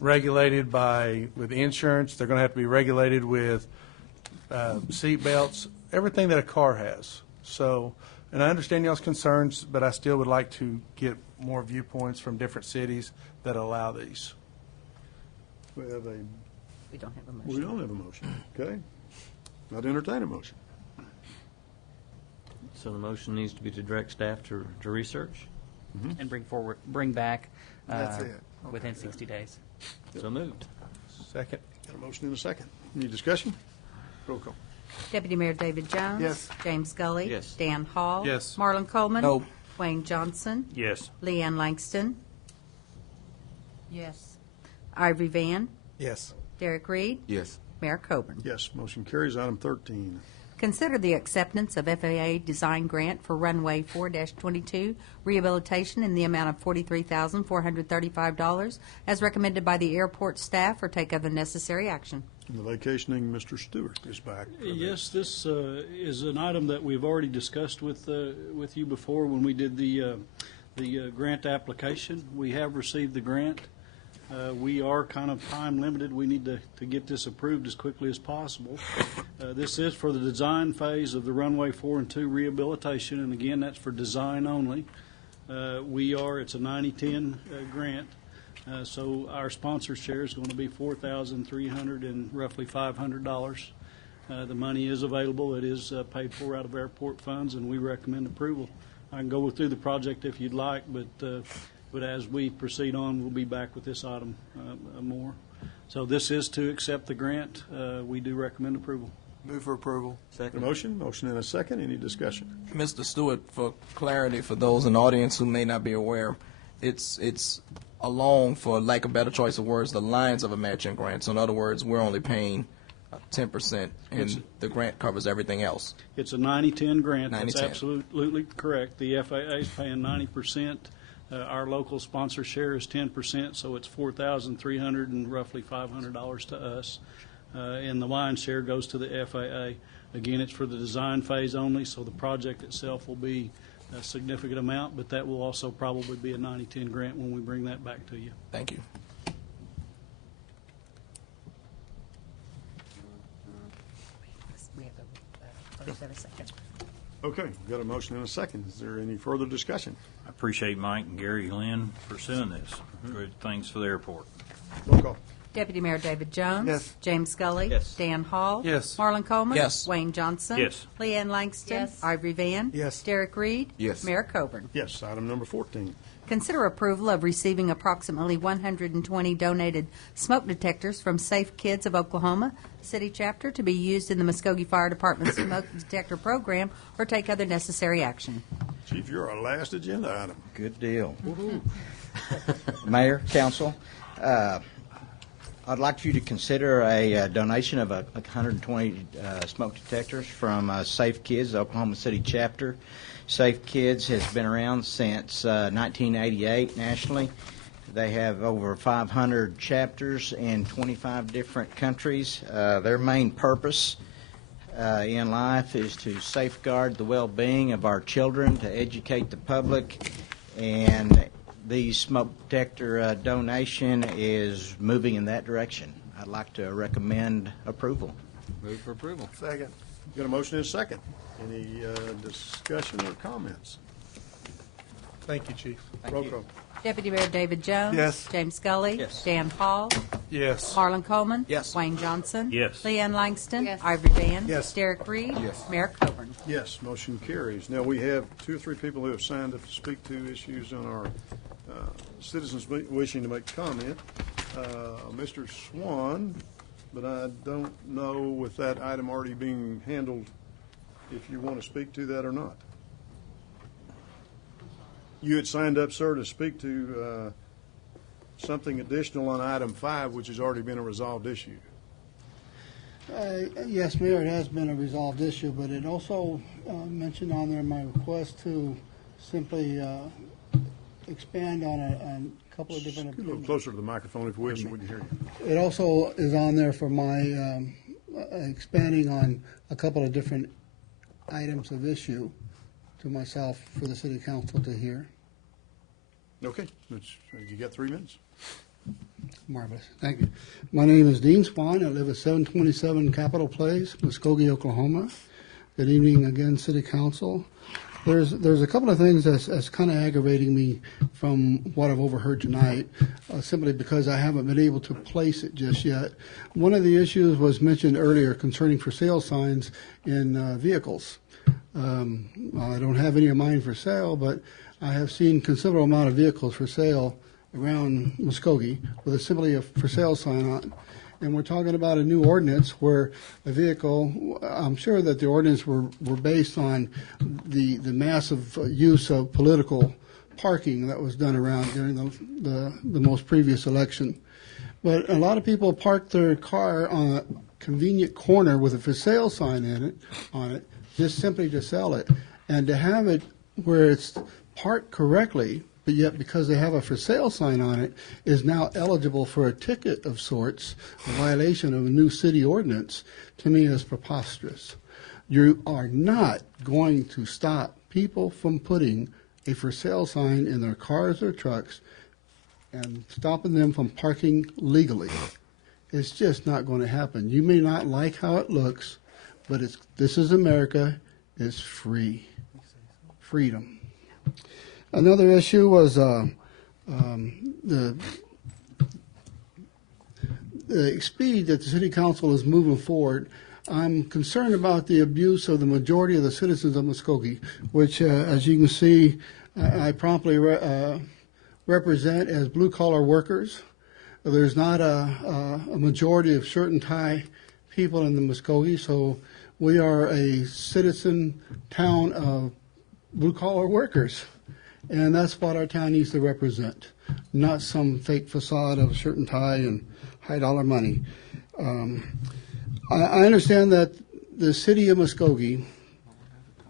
regulated with insurance. They're going to have to be regulated with seat belts, everything that a car has. So, and I understand y'all's concerns, but I still would like to get more viewpoints from different cities that allow these. We have a, We don't have a we motion. don't have a motion. Okay. I'd entertain a motion. So the motion needs to be to direct staff to research. And bring back That's it. within 60 days. So moved. Second. Got a motion and a second. Any discussion? Roll call. Deputy Mayor David Jones. Yes. James Scully. Yes. Dan Hall. Yes. Marlon Coleman. No. Wayne Johnson. Yes. Leanne Langston. Yes. Ivory Van. Yes. Derek Reed. Yes. Mayor Coburn. Yes, motion carries. Item 13. Consider the acceptance of FAA design grant for runway 4-22 rehabilitation in the amount of $43,435 as recommended by the airport staff, or take other necessary action. And the vacationing Mr. Stewart is back. for this. Yes, this is an item that we've already discussed with you before when we did the grant application. We have received the grant. We are kind of time limited. We need to get this approved as quickly as possible. This is for the design phase of the runway 4 and 2 rehabilitation, and again, that's for design only. It's a 90-10 grant. So our sponsor share is going to be $4,300 and roughly $500. The money is available. It is paid for out of airport funds, and we recommend approval. I can go through the project if you'd like, but as we proceed on, we'll be back with this item more. So this is to accept the grant. We do recommend approval. Move for approval. A motion and a second. Any discussion? Mr. Stewart, for clarity, for those in the audience who may not be aware, it's along, for lack of better choice of words, the lines of a matching grant. So in other words, we're only paying 10%, and the grant covers everything else. It's a 90-10 grant. 90-10. That's absolutely correct. The FAA is paying 90%. Our local sponsor share is 10%, so it's $4,300 and roughly $500 to us. And the lion's share goes to the FAA. Again, it's for the design phase only, so the project itself will be a significant amount, but that will also probably be a 90-10 grant when we bring that back to you. Thank you. We have a first and a second. Okay, we've got a motion and a second. Is there any further discussion? I appreciate Mike and Gary Lynn pursuing this. Good things for the airport. Roll call. Deputy Mayor David Jones. Yes. James Scully. Yes. Dan Hall. Yes. Marlon Coleman. Yes. Wayne Johnson. Yes. Leanne Langston. Yes. Ivory Van. Yes. Derek Reed. Yes. Mayor Coburn. Yes, item number 14. Consider approval of receiving approximately 120 donated smoke detectors from Safe Kids of Oklahoma City Chapter to be used in the Muskogee Fire Department smoke detector program, or take other necessary action. Chief, you're our last agenda item. Good deal. Mayor, council, I'd like you to consider a donation of 120 smoke detectors from Safe Kids, Oklahoma City Chapter. Safe Kids has been around since 1988 nationally. They have over 500 chapters in 25 different countries. Their main purpose in life is to safeguard the well-being of our children, to educate the public, and the smoke detector donation is moving in that direction. I'd like to recommend approval. Move for approval. Second. Got a motion and a second. Any discussion or comments? Thank you, Chief. Roll call. Deputy Mayor David Jones. Yes. James Scully. Yes. Dan Hall. Yes. Marlon Coleman. Yes. Wayne Johnson. Yes. Leanne Langston. Yes. Ivory Van. Yes. Derek Reed. Yes. Mayor Coburn. Yes, motion carries. Now, we have 2 or 3 people who have signed up to speak to issues on our citizens wishing to make comment. Mr. Swan, but I don't know with that item already being handled if you want to speak to that or not. You had signed up, sir, to speak to something additional on item 5, which has already been a resolved issue. Yes, Mayor, it has been a resolved issue, but it also mentioned on there my request to simply expand on a couple of different. Get a little closer to the microphone if you wish, so we can hear you. It also is on there for my expanding on a couple of different items of issue to myself for the City Council to hear. Okay, you got 3 minutes. Marvelous. Thank you. My name is Dean Swan. I live at 727 Capitol Place, Muskogee, Oklahoma. Good evening again, City Council. There's a couple of things that's kind of aggravating me from what I've overheard tonight, simply because I haven't been able to place it just yet. One of the issues was mentioned earlier concerning for sale signs in vehicles. I don't have any of mine for sale, but I have seen considerable amount of vehicles for sale around Muskogee with simply a for sale sign on. And we're talking about a new ordinance where a vehicle, I'm sure that the ordinance were based on the massive use of political parking that was done around during the most previous election. But a lot of people park their car on a convenient corner with a for sale sign on it, just simply to sell it. And to have it where it's parked correctly, but yet because they have a for sale sign on it, is now eligible for a ticket of sorts, a violation of a new city ordinance, to me is preposterous. You are not going to stop people from putting a for sale sign in their cars or trucks and stopping them from parking legally. It's just not going to happen. You may not like how it looks, but this is America. It's free. Freedom. Another issue was the speed that the City Council is moving forward. I'm concerned about the abuse of the majority of the citizens of Muskogee, which, as you can see, I promptly represent as blue-collar workers. There's not a majority of shirt and tie people in the Muskogee, so we are a citizen town of blue-collar workers. And that's what our town needs to represent, not some fake facade of shirt and tie and high-dollar money. I understand that the city of Muskogee,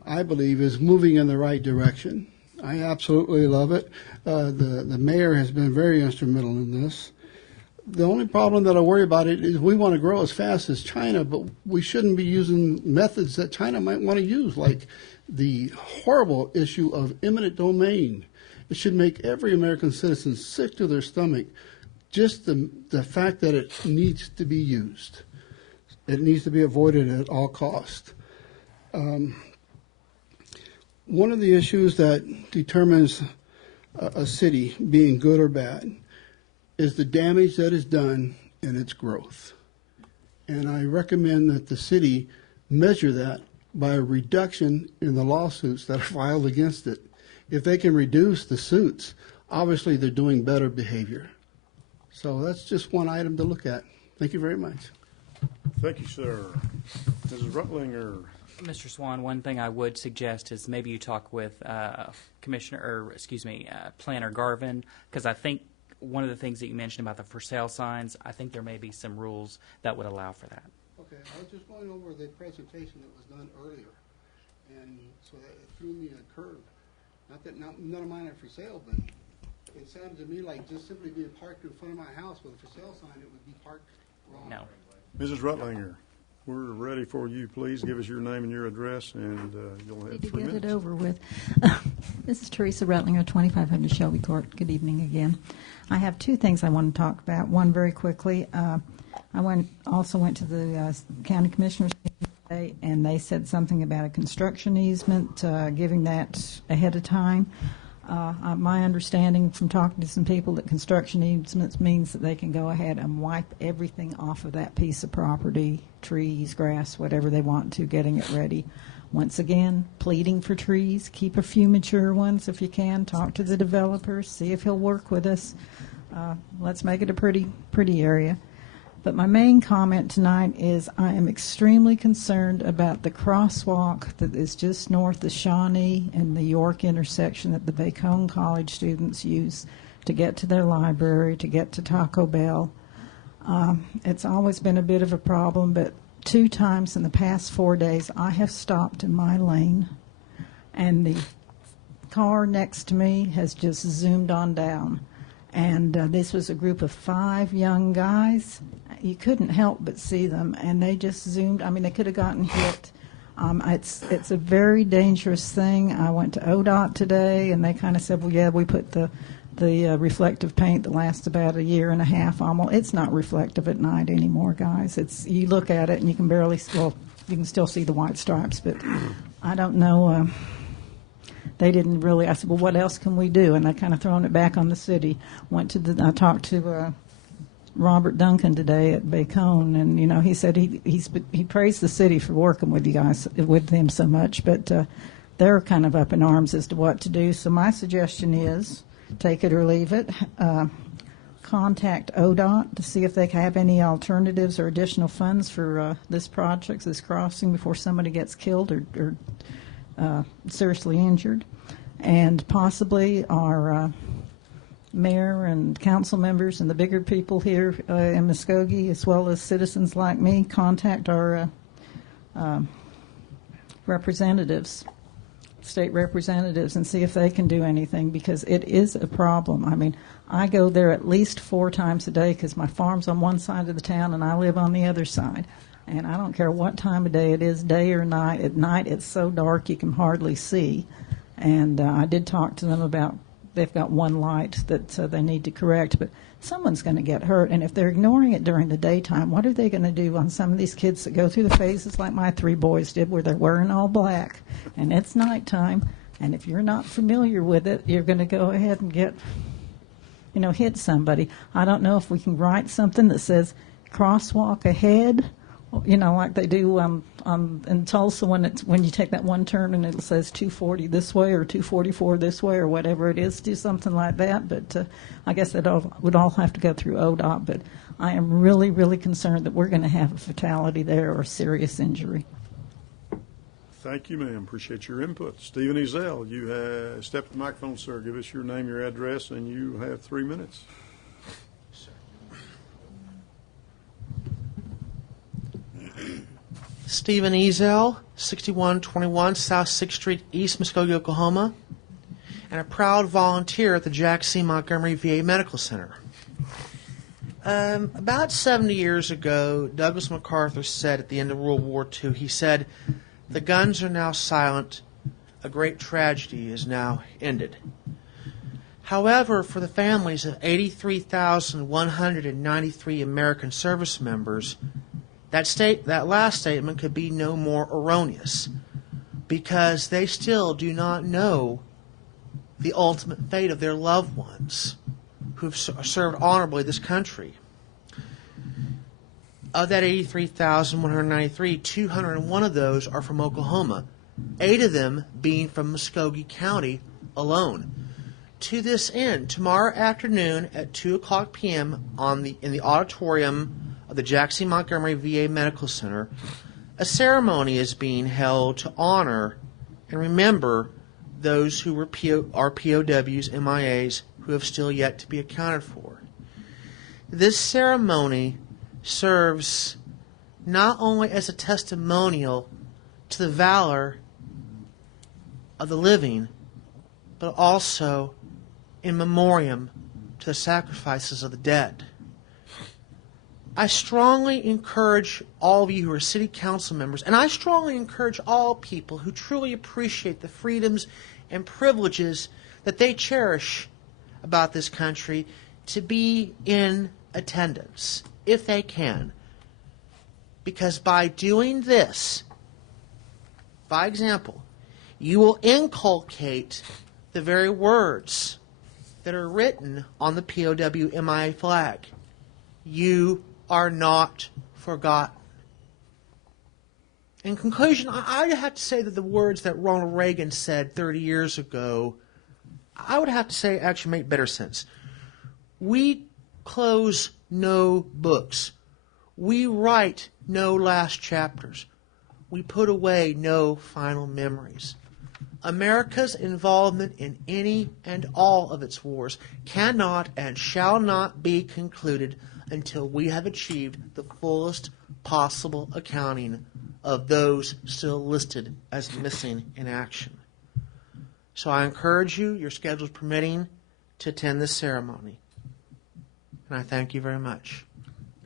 I believe, is moving in the right direction. I absolutely love it. The mayor has been very instrumental in this. The only problem that I worry about it is we want to grow as fast as China, but we shouldn't be using methods that China might want to use, like the horrible issue of eminent domain. It should make every American citizen sick to their stomach, just the fact that it needs to be used. It needs to be avoided at all costs. One of the issues that determines a city being good or bad is the damage that is done in its growth. And I recommend that the city measure that by a reduction in the lawsuits that are filed against it. If they can reduce the suits, obviously they're doing better behavior. So that's just one item to look at. Thank you very much. Thank you, sir. Mrs. Rutlinger. Mr. Swan, one thing I would suggest is maybe you talk with Planner Garvin, because I think one of the things that you mentioned about the for sale signs, I think there may be some rules that would allow for that. Okay, I was just going over the presentation that was done earlier, and so that it threw me a curve. Not that none of mine are for sale, but it sounded to me like just simply being parked in front of my house with a for sale sign, it would be parked wrong. No. Mrs. Rutlinger, we're ready for you. Please give us your name and your address, and you'll have 3 minutes. Get it over with. This is Teresa Rutlinger, 2500 Shelby Court. Good evening again. I have two things I want to talk about. One, very quickly, I also went to the county commissioners today, and they said something about a construction easement, giving that ahead of time. My understanding from talking to some people that construction easements means that they can go ahead and wipe everything off of that piece of property, trees, grass, whatever they want to, getting it ready. Once again, pleading for trees. Keep a few mature ones if you can. Talk to the developers. See if he'll work with us. Let's make it a pretty area. But my main comment tonight is I am extremely concerned about the crosswalk that is just north of Shawnee and the York intersection that the Bacone College students use to get to their library, to get to Taco Bell. It's always been a bit of a problem, but 2 times in the past 4 days I have stopped in my lane, and the car next to me has just zoomed on down. And this was a group of 5 young guys. You couldn't help but see them, and they just zoomed. I mean, they could have gotten hit. It's a very dangerous thing. I went to ODOT today, and they kind of said, well, yeah, we put the reflective paint that lasts about 1.5 years on. Well, it's not reflective at night anymore, guys. You look at it, and you can barely, well, you can still see the white stripes, but I don't know. they didn't really. I said, well, what else can we do? And I kind of thrown it back on the city. I talked to Robert Duncan today at Bacone, and he said he praised the city for working with you guys, with them so much, but they're kind of up in arms as to what to do. So my suggestion is take it or leave it. Contact ODOT to see if they have any alternatives or additional funds for this project, this crossing, before somebody gets killed or seriously injured, and possibly our mayor and council members and the bigger people here in Muskogee, as well as citizens like me, contact our representatives, state representatives, and see if they can do anything, because it is a problem. I mean, I go there at least 4 times a day because my farm's on one side of the town and I live on the other side. And I don't care what time of day it is, day or night. At night, it's so dark you can hardly see. And I did talk to them about they've got one light that they need to correct, but someone's going to get hurt. And if they're ignoring it during the daytime, what are they going to do on some of these kids that go through the phases like my 3 boys did, where they're wearing all black and it's nighttime? And if you're not familiar with it, you're going to go ahead and get, hit somebody. I don't know if we can write something that says crosswalk ahead, like they do in Tulsa when you take that one turn and it says 240 this way or 244 this way or whatever it is. Do something like that. But I guess that would all have to go through ODOT. But I am really, really concerned that we're going to have a fatality there or serious injury. Thank you, ma'am. Appreciate your input. Stephen Ezell, you have stepped to the microphone, sir. Give us your name, your address, and you have 3 minutes. Stephen Ezell, 6121 South 6th Street, East Muskogee, Oklahoma, and a proud volunteer at the Jack C. Montgomery VA Medical Center. About 70 years ago, Douglas MacArthur said at the end of World War II, he said, "The guns are now silent. A great tragedy is now ended." However, for the families of 83,193 American service members, that last statement could be no more erroneous, because they still do not know the ultimate fate of their loved ones who have served honorably this country. Of that 83,193, 201 of those are from Oklahoma, 8 of them being from Muskogee County alone. To this end, tomorrow afternoon at 2:00 p.m. in the auditorium of the Jack C. Montgomery VA Medical Center, a ceremony is being held to honor and remember those who are POWs, MIAs, who have still yet to be accounted for. This ceremony serves not only as a testimonial to the valor of the living, but also in memoriam to the sacrifices of the dead. I strongly encourage all of you who are city council members, and I strongly encourage all people who truly appreciate the freedoms and privileges that they cherish about this country, to be in attendance, if they can. Because by doing this, by example, you will inculcate the very words that are written on the POW MIA flag. You are not forgotten. In conclusion, I would have to say that the words that Ronald Reagan said 30 years ago, I would have to say actually make better sense. We close no books. We write no last chapters. We put away no final memories. America's involvement in any and all of its wars cannot and shall not be concluded until we have achieved the fullest possible accounting of those still listed as missing in action. So I encourage you, your schedules permitting, to attend this ceremony. And I thank you very much.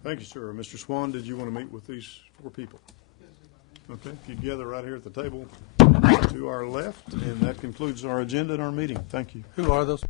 Thank you, sir. Mr. Swan, did you want to meet with these 4 people? Okay, if you'd gather right here at the table to our left, and that concludes our agenda and our meeting. Thank you. Who are those?